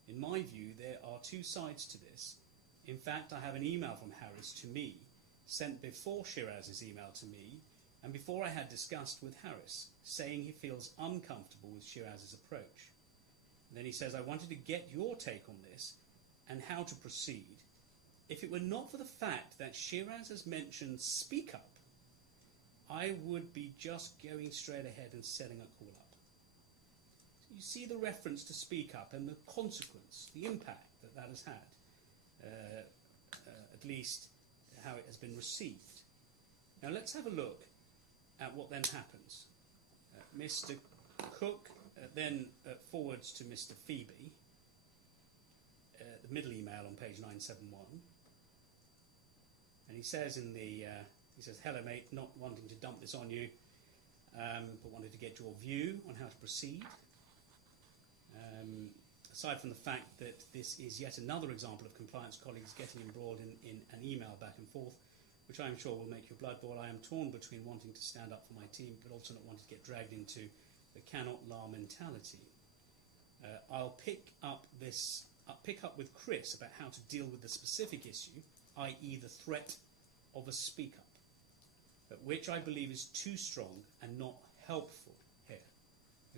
In my view, there are two sides to this. In fact, I have an email from Harris to me, sent before Shiraz's email to me, and before I had discussed with Harris, saying he feels uncomfortable with Shiraz's approach. And then he says, I wanted to get your take on this and how to proceed. If it were not for the fact that Shiraz has mentioned speak up, I would be just going straight ahead and setting a call up. you see the reference to speak up and the consequence, the impact that that has had, at least how it has been received. Now let's have a look at what then happens. Mr. Cook then forwards to Mr. Phoebe the middle email on page 971, and he says hello mate, not wanting to dump this on you, but wanted to get your view on how to proceed. Aside from the fact that this is yet another example of compliance colleagues getting embroiled in an email back and forth, which I am sure will make your blood boil, I am torn between wanting to stand up for my team but also not wanting to get dragged into the cannot lie mentality. I'll pick up with Chris about how to deal with the specific issue, i.e. the threat of a speak up, which I believe is too strong and not helpful here.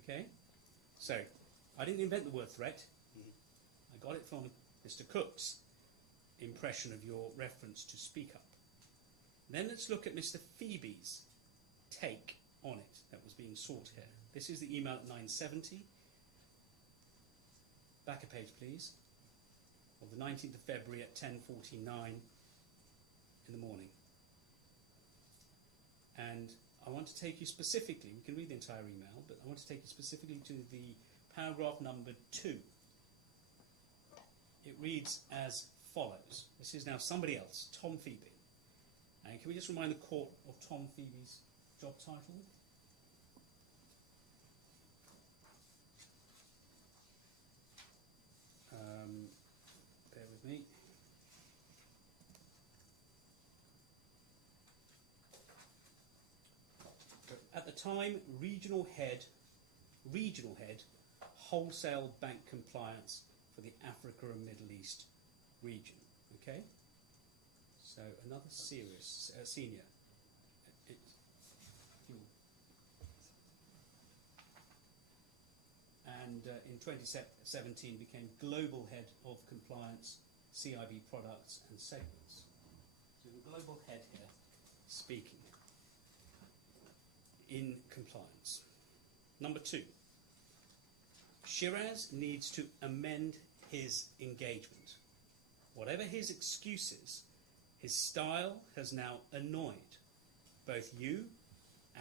Okay? So, I didn't invent the word threat. I got it from Mr. Cook's impression of your reference to speak up. Then let's look at Mr. Phoebe's take on it that was being sought here. This is the email at 970. Back a page, please. Of the 19th of February at 10:49 in the morning. And I want to take you specifically, we can read the entire email, but I want to take you specifically to the paragraph number 2. It reads as follows. This is now somebody else, Tom Phoebe. And can we just remind the court of Tom Phoebe's job title? Bear with me. At the time, regional head, wholesale bank compliance for the Africa and Middle East region. Okay? So another serious senior. And in 2017 became global head of compliance, CIB products and segments. So the global head here speaking in compliance. Number 2, Shiraz needs to amend his engagement. Whatever his excuses, his style has now annoyed both you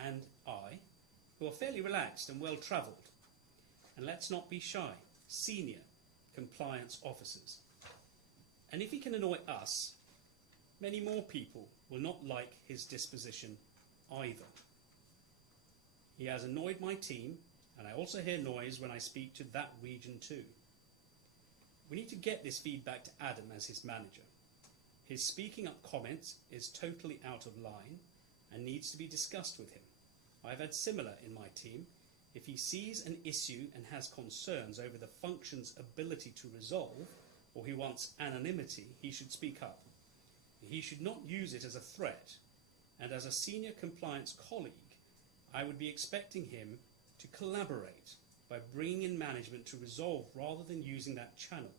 and I, who are fairly relaxed and well-travelled. And let's not be shy, senior compliance officers. And if he can annoy us, many more people will not like his disposition either. He has annoyed my team, and I also hear noise when I speak to that region too. We need to get this feedback to Adam as his manager. His speaking up comments is totally out of line and needs to be discussed with him. I've had similar in my team. If he sees an issue and has concerns over the function's ability to resolve, or he wants anonymity, he should speak up. He should not use it as a threat, and as a senior compliance colleague, I would be expecting him to collaborate by bringing in management to resolve rather than using that channel.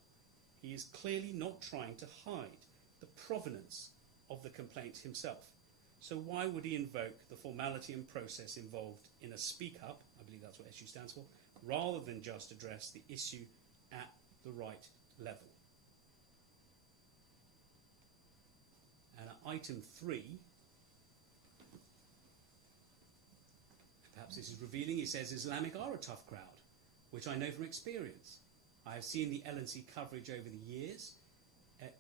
He is clearly not trying to hide the provenance of the complaint himself. So why would he invoke the formality and process involved in a speak up, I believe that's what SU stands for, rather than just address the issue at the right level? And at item 3, perhaps this is revealing, he says Islamic are a tough crowd, which I know from experience. I have seen the L&C coverage over the years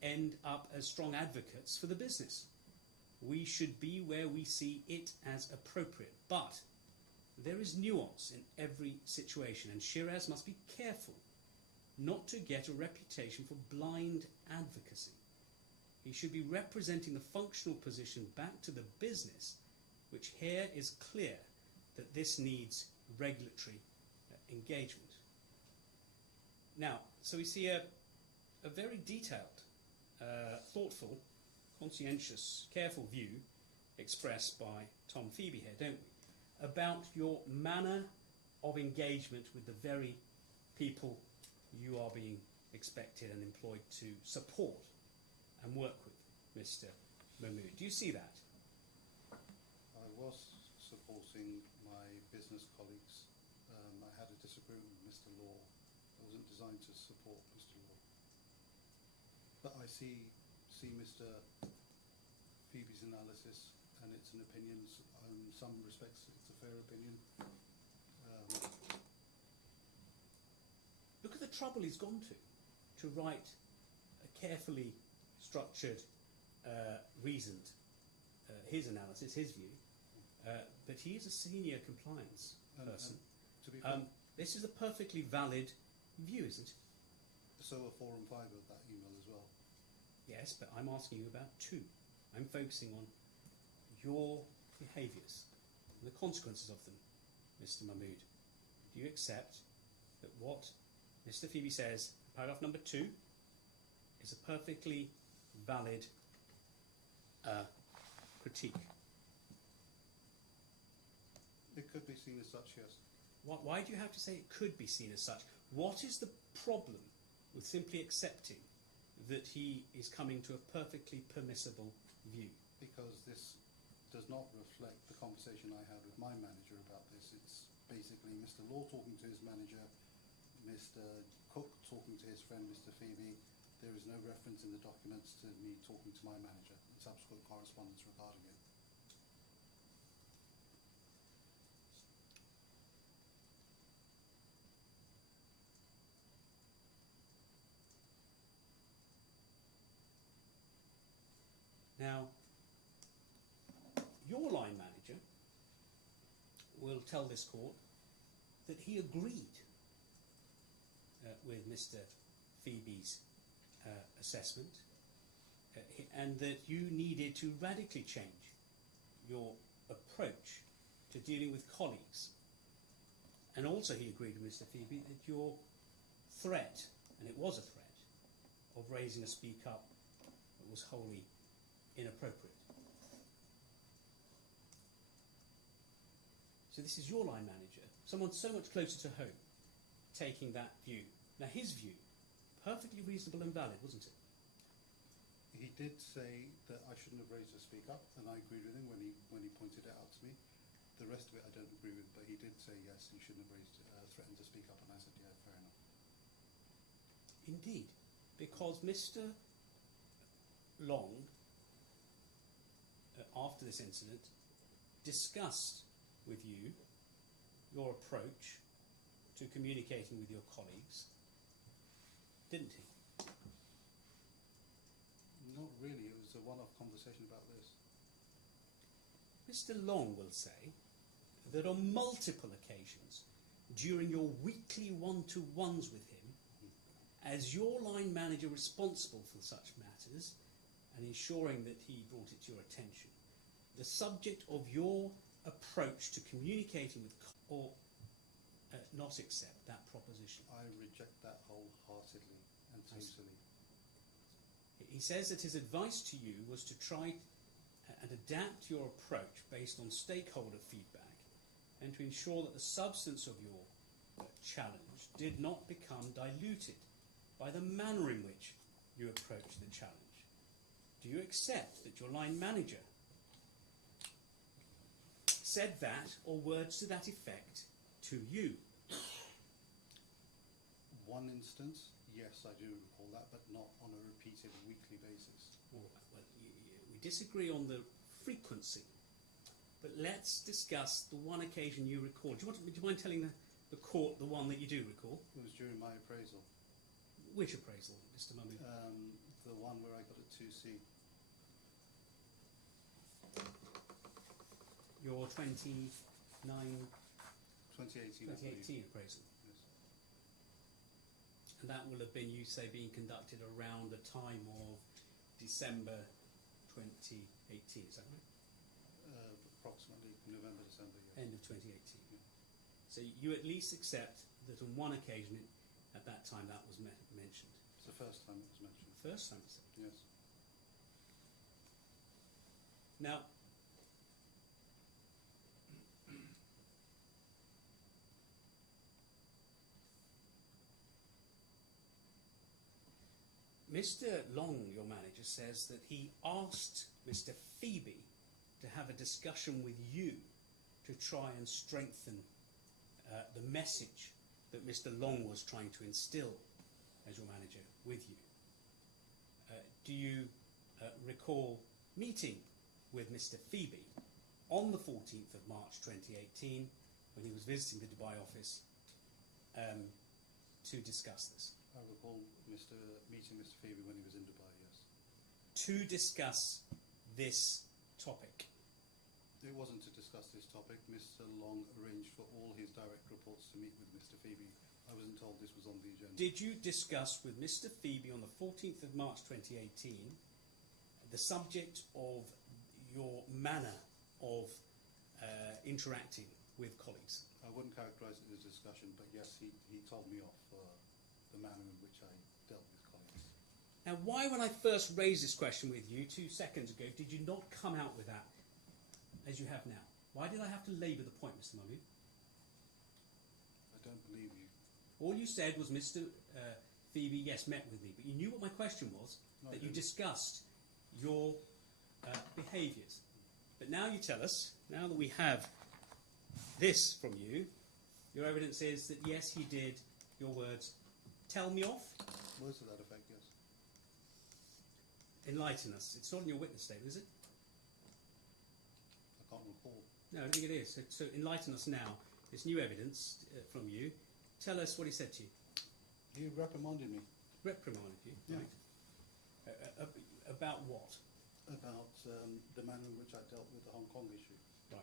end up as strong advocates for the business. We should be where we see it as appropriate, but there is nuance in every situation, and Shiraz must be careful not to get a reputation for blind advocacy. He should be representing the functional position back to the business, which here is clear that this needs regulatory engagement. Now, so we see a very detailed, thoughtful, conscientious, careful view expressed by Tom Phoebe here, don't we, about your manner of engagement with the very people you are being expected and employed to support and work with, Mr. Mahmood. Do you see that? I was supporting my business colleagues. I had a disagreement with Mr. Law. It wasn't designed to support Mr. Law. But I see Mr. Phoebe's analysis, and it's an opinion. In some respects, it's a fair opinion. Look at the trouble he's gone to write a carefully structured, reasoned, his analysis, his view, but he is a senior compliance person. To be fair, This is a perfectly valid view, isn't it? so are 4 and 5 of that email as well. Yes, but I'm asking you about 2. I'm focusing on your behaviours and the consequences of them, Mr. Mahmood. Do you accept that what Mr. Phoebe says, paragraph number 2, is a perfectly valid critique? It could be seen as such, yes. Why do you have to say it could be seen as such? What is the problem with simply accepting that he is coming to a perfectly permissible view? Because this does not reflect the conversation I had with my manager about this. It's basically Mr. Law talking to his manager, Mr. Cook talking to his friend Mr. Phoebe. There is no reference in the documents to me talking to my manager and subsequent correspondence regarding it. Now, your line manager will tell this court that he agreed with Mr. Phoebe's assessment and that you needed to radically change your approach to dealing with colleagues. And also he agreed with Mr. Phoebe that your threat, and it was a threat, of raising a speak up was wholly inappropriate. So this is your line manager, someone so much closer to home, taking that view. Now his view, perfectly reasonable and valid, wasn't it? He did say that I shouldn't have raised a speak up, and I agreed with him when he pointed it out to me. The rest of it I don't agree with, but he did say yes, you shouldn't have raised, threatened to speak up, and I said yeah, fair enough. Indeed, because Mr. Long, after this incident, discussed with you your approach to communicating with your colleagues, didn't he? Not really, it was a one-off conversation about this. Mr. Long will say that on multiple occasions during your weekly one-to-ones with him, as your line manager responsible for such matters and ensuring that he brought it to your attention, the subject of your approach to communicating with or not accept that proposition. I reject that wholeheartedly and totally. He says that his advice to you was to try and adapt your approach based on stakeholder feedback and to ensure that the substance of your challenge did not become diluted by the manner in which you approach the challenge. Do you accept that your line manager said that or words to that effect to you? One instance, yes, I do recall that, but not on a repeated weekly basis. Well, we disagree on the frequency, but let's discuss the one occasion you recall. Do you mind telling the court the one that you do recall? It was during my appraisal. Which appraisal, Mr. Mahmood? The one where I got a 2C. Your 2018 2018, I believe. appraisal. Yes. And that will have been, you say, being conducted around the time of December 2018, is that right? Approximately November, December, yes. End of 2018. Yeah. So you at least accept that on one occasion at that time that was mentioned. It's the first time it was mentioned. First time, you said. Yes. Now, Mr. Long, your manager, says that he asked Mr. Phoebe to have a discussion with you to try and strengthen the message that Mr. Long was trying to instill as your manager with you. Do you recall meeting with Mr. Phoebe on the 14th of March 2018 when he was visiting the Dubai office to discuss this? I recall meeting Mr. Phoebe when he was in Dubai, yes. To discuss this topic? It wasn't to discuss this topic. Mr. Long arranged for all his direct reports to meet with Mr. Phoebe. I wasn't told this was on the agenda. Did you discuss with Mr. Phoebe on the 14th of March 2018 the subject of your manner of interacting with colleagues? I wouldn't characterise it as a discussion, but yes, he told me off for the manner in which I dealt with colleagues. Now, why, when I first raised this question with you 2 seconds ago, did you not come out with that as you have now? Why did I have to labour the point, Mr. Mahmood? I don't believe you. All you said was Mr. Phoebe, yes, met with me, but you knew what my question was, No, that you discussed your behaviours. But now you tell us, now that we have this from you, your evidence is that yes, he did, your words, tell me off? Words to that effect, yes. Enlighten us. It's not in your witness statement, is it? I can't recall. No, I don't think it is. So enlighten us now. This new evidence from you. Tell us what he said to you. He reprimanded me. Reprimanded you, Yeah. right? About what? About the manner in which I dealt with the Hong Kong issue. Right.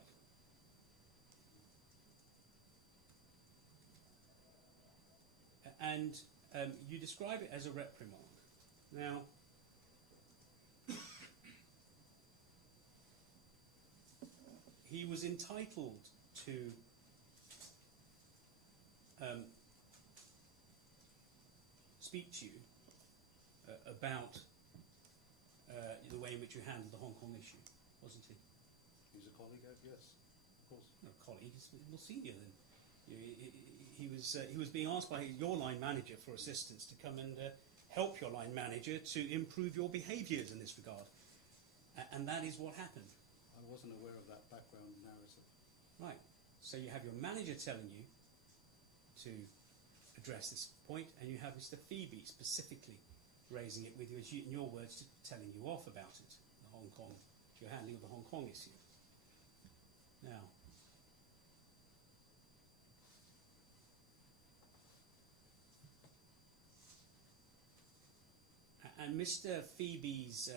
And you describe it as a reprimand. Now, he was entitled to speak to you about the way in which you handled the Hong Kong issue, wasn't he? He's a colleague, yes, of course. Not a colleague, he's more senior than you. He was being asked by your line manager for assistance to come and help your line manager to improve your behaviours in this regard. And that is what happened. I wasn't aware of that background narrative. Right. So you have your manager telling you to address this point, and you have Mr. Phoebe specifically raising it with you, as in your words, telling you off about it, the Hong Kong, your handling of the Hong Kong issue. Now, and Mr. Phoebe's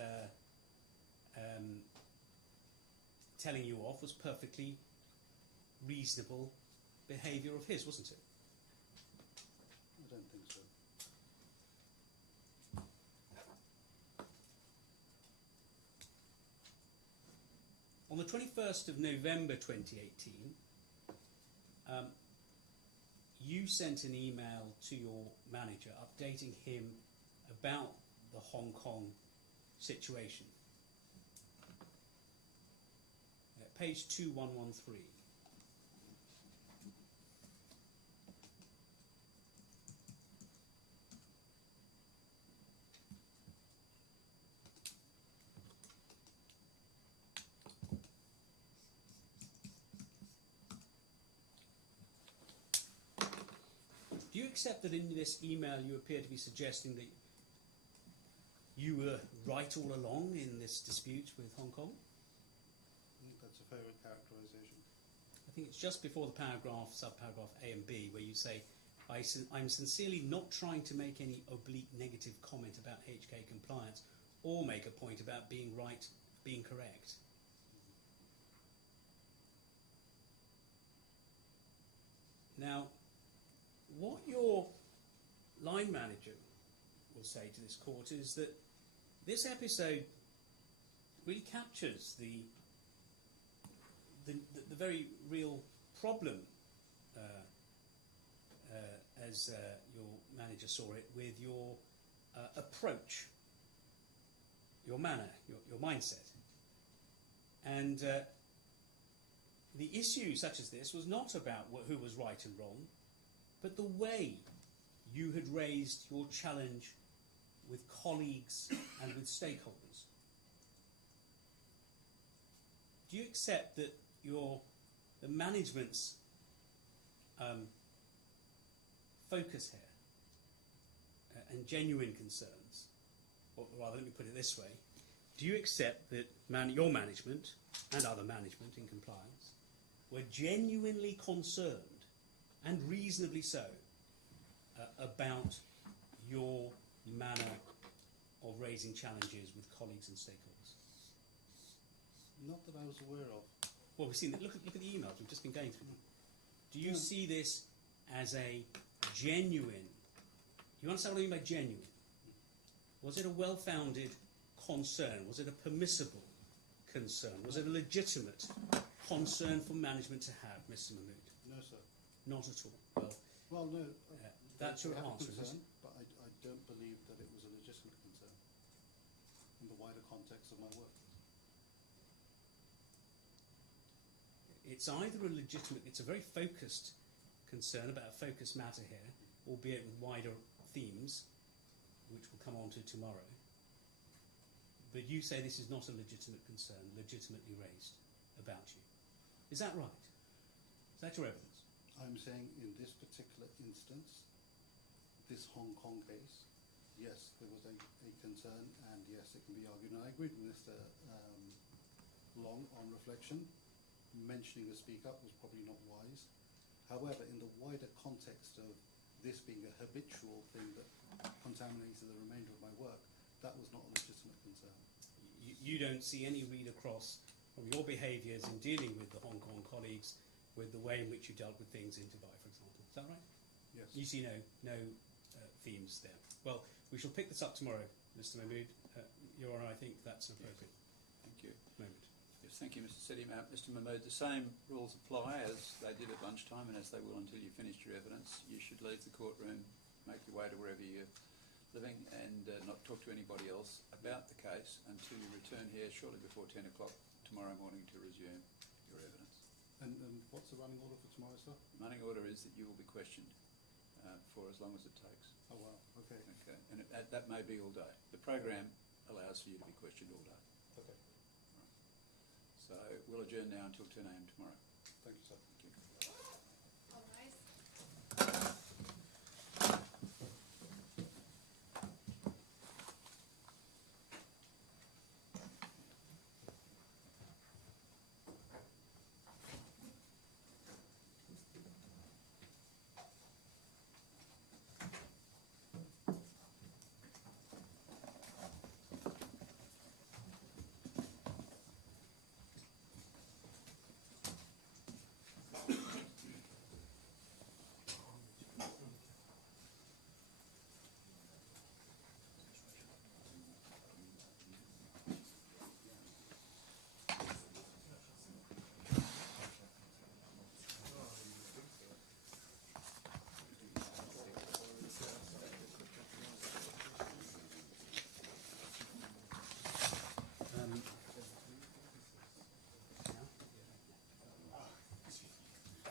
telling you off was perfectly reasonable behaviour of his, wasn't it? I don't think so. On the 21st of November 2018, you sent an email to your manager updating him about the Hong Kong situation. Page 2113. Do you accept that in this email you appear to be suggesting that you were right all along in this dispute with Hong Kong? I think that's a fair characterisation. I think it's just before the paragraph, subparagraph A and B, where you say, I'm sincerely not trying to make any oblique negative comment about HK compliance or make a point about being right, being correct. Now, what your line manager will say to this court is that this episode really captures the very real problem, as your manager saw it, with your approach, your manner, your mindset. And the issue such as this was not about who was right and wrong, but the way you had raised your challenge with colleagues and with stakeholders. Do you accept that the management's focus here and genuine concerns, or rather, let me put it this way, do you accept that your management and other management in compliance were genuinely concerned, and reasonably so, about your manner of raising challenges with colleagues and stakeholders? Not that I was aware of. Well, we've seen that. Look at the emails. We've just been going through them. Do you see this as a genuine? You understand what I mean by genuine? Was it a well-founded concern? Was it a permissible concern? Was it a legitimate concern for management to have, Mr. Mahmood? No, sir. Not at all. Well, no. That's your I have a answer, concern, isn't it? but I don't believe that it was a legitimate concern in the wider context of my work. It's either a legitimate, it's a very focused concern about a focused matter here, albeit with wider themes, which we'll come on to tomorrow. But you say this is not a legitimate concern, legitimately raised about you. Is that right? Is that your evidence? I'm saying in this particular instance, this Hong Kong case, yes, there was a concern, and yes, it can be argued. And I agree with Mr. Long on reflection. Mentioning the speak up was probably not wise. However, in the wider context of this being a habitual thing that contaminated the remainder of my work, that was not a legitimate concern. You don't see any read across from your behaviours in dealing with the Hong Kong colleagues with the way in which you dealt with things in Dubai, for example. Is that right? Yes. You see no themes there. Well, we shall pick this up tomorrow, Mr. Mahmood. Your Honour, I think that's an appropriate Thank you. moment. Yes, thank you, Mr. Setti. Mr. Mahmood, the same rules apply as they did at lunchtime and as they will until you've finished your evidence. You should leave the courtroom, make your way to wherever you're living, and not talk to anybody else about the case until you return here shortly before 10 o'clock tomorrow morning to resume your evidence. And what's the running order for tomorrow, sir? Running order is that you will be questioned for as long as it takes. Oh, wow. Okay. Okay, and that may be all day. The program allows for you to be questioned all day. Okay. So we'll adjourn now until 10 a.m. tomorrow. Thank you, sir.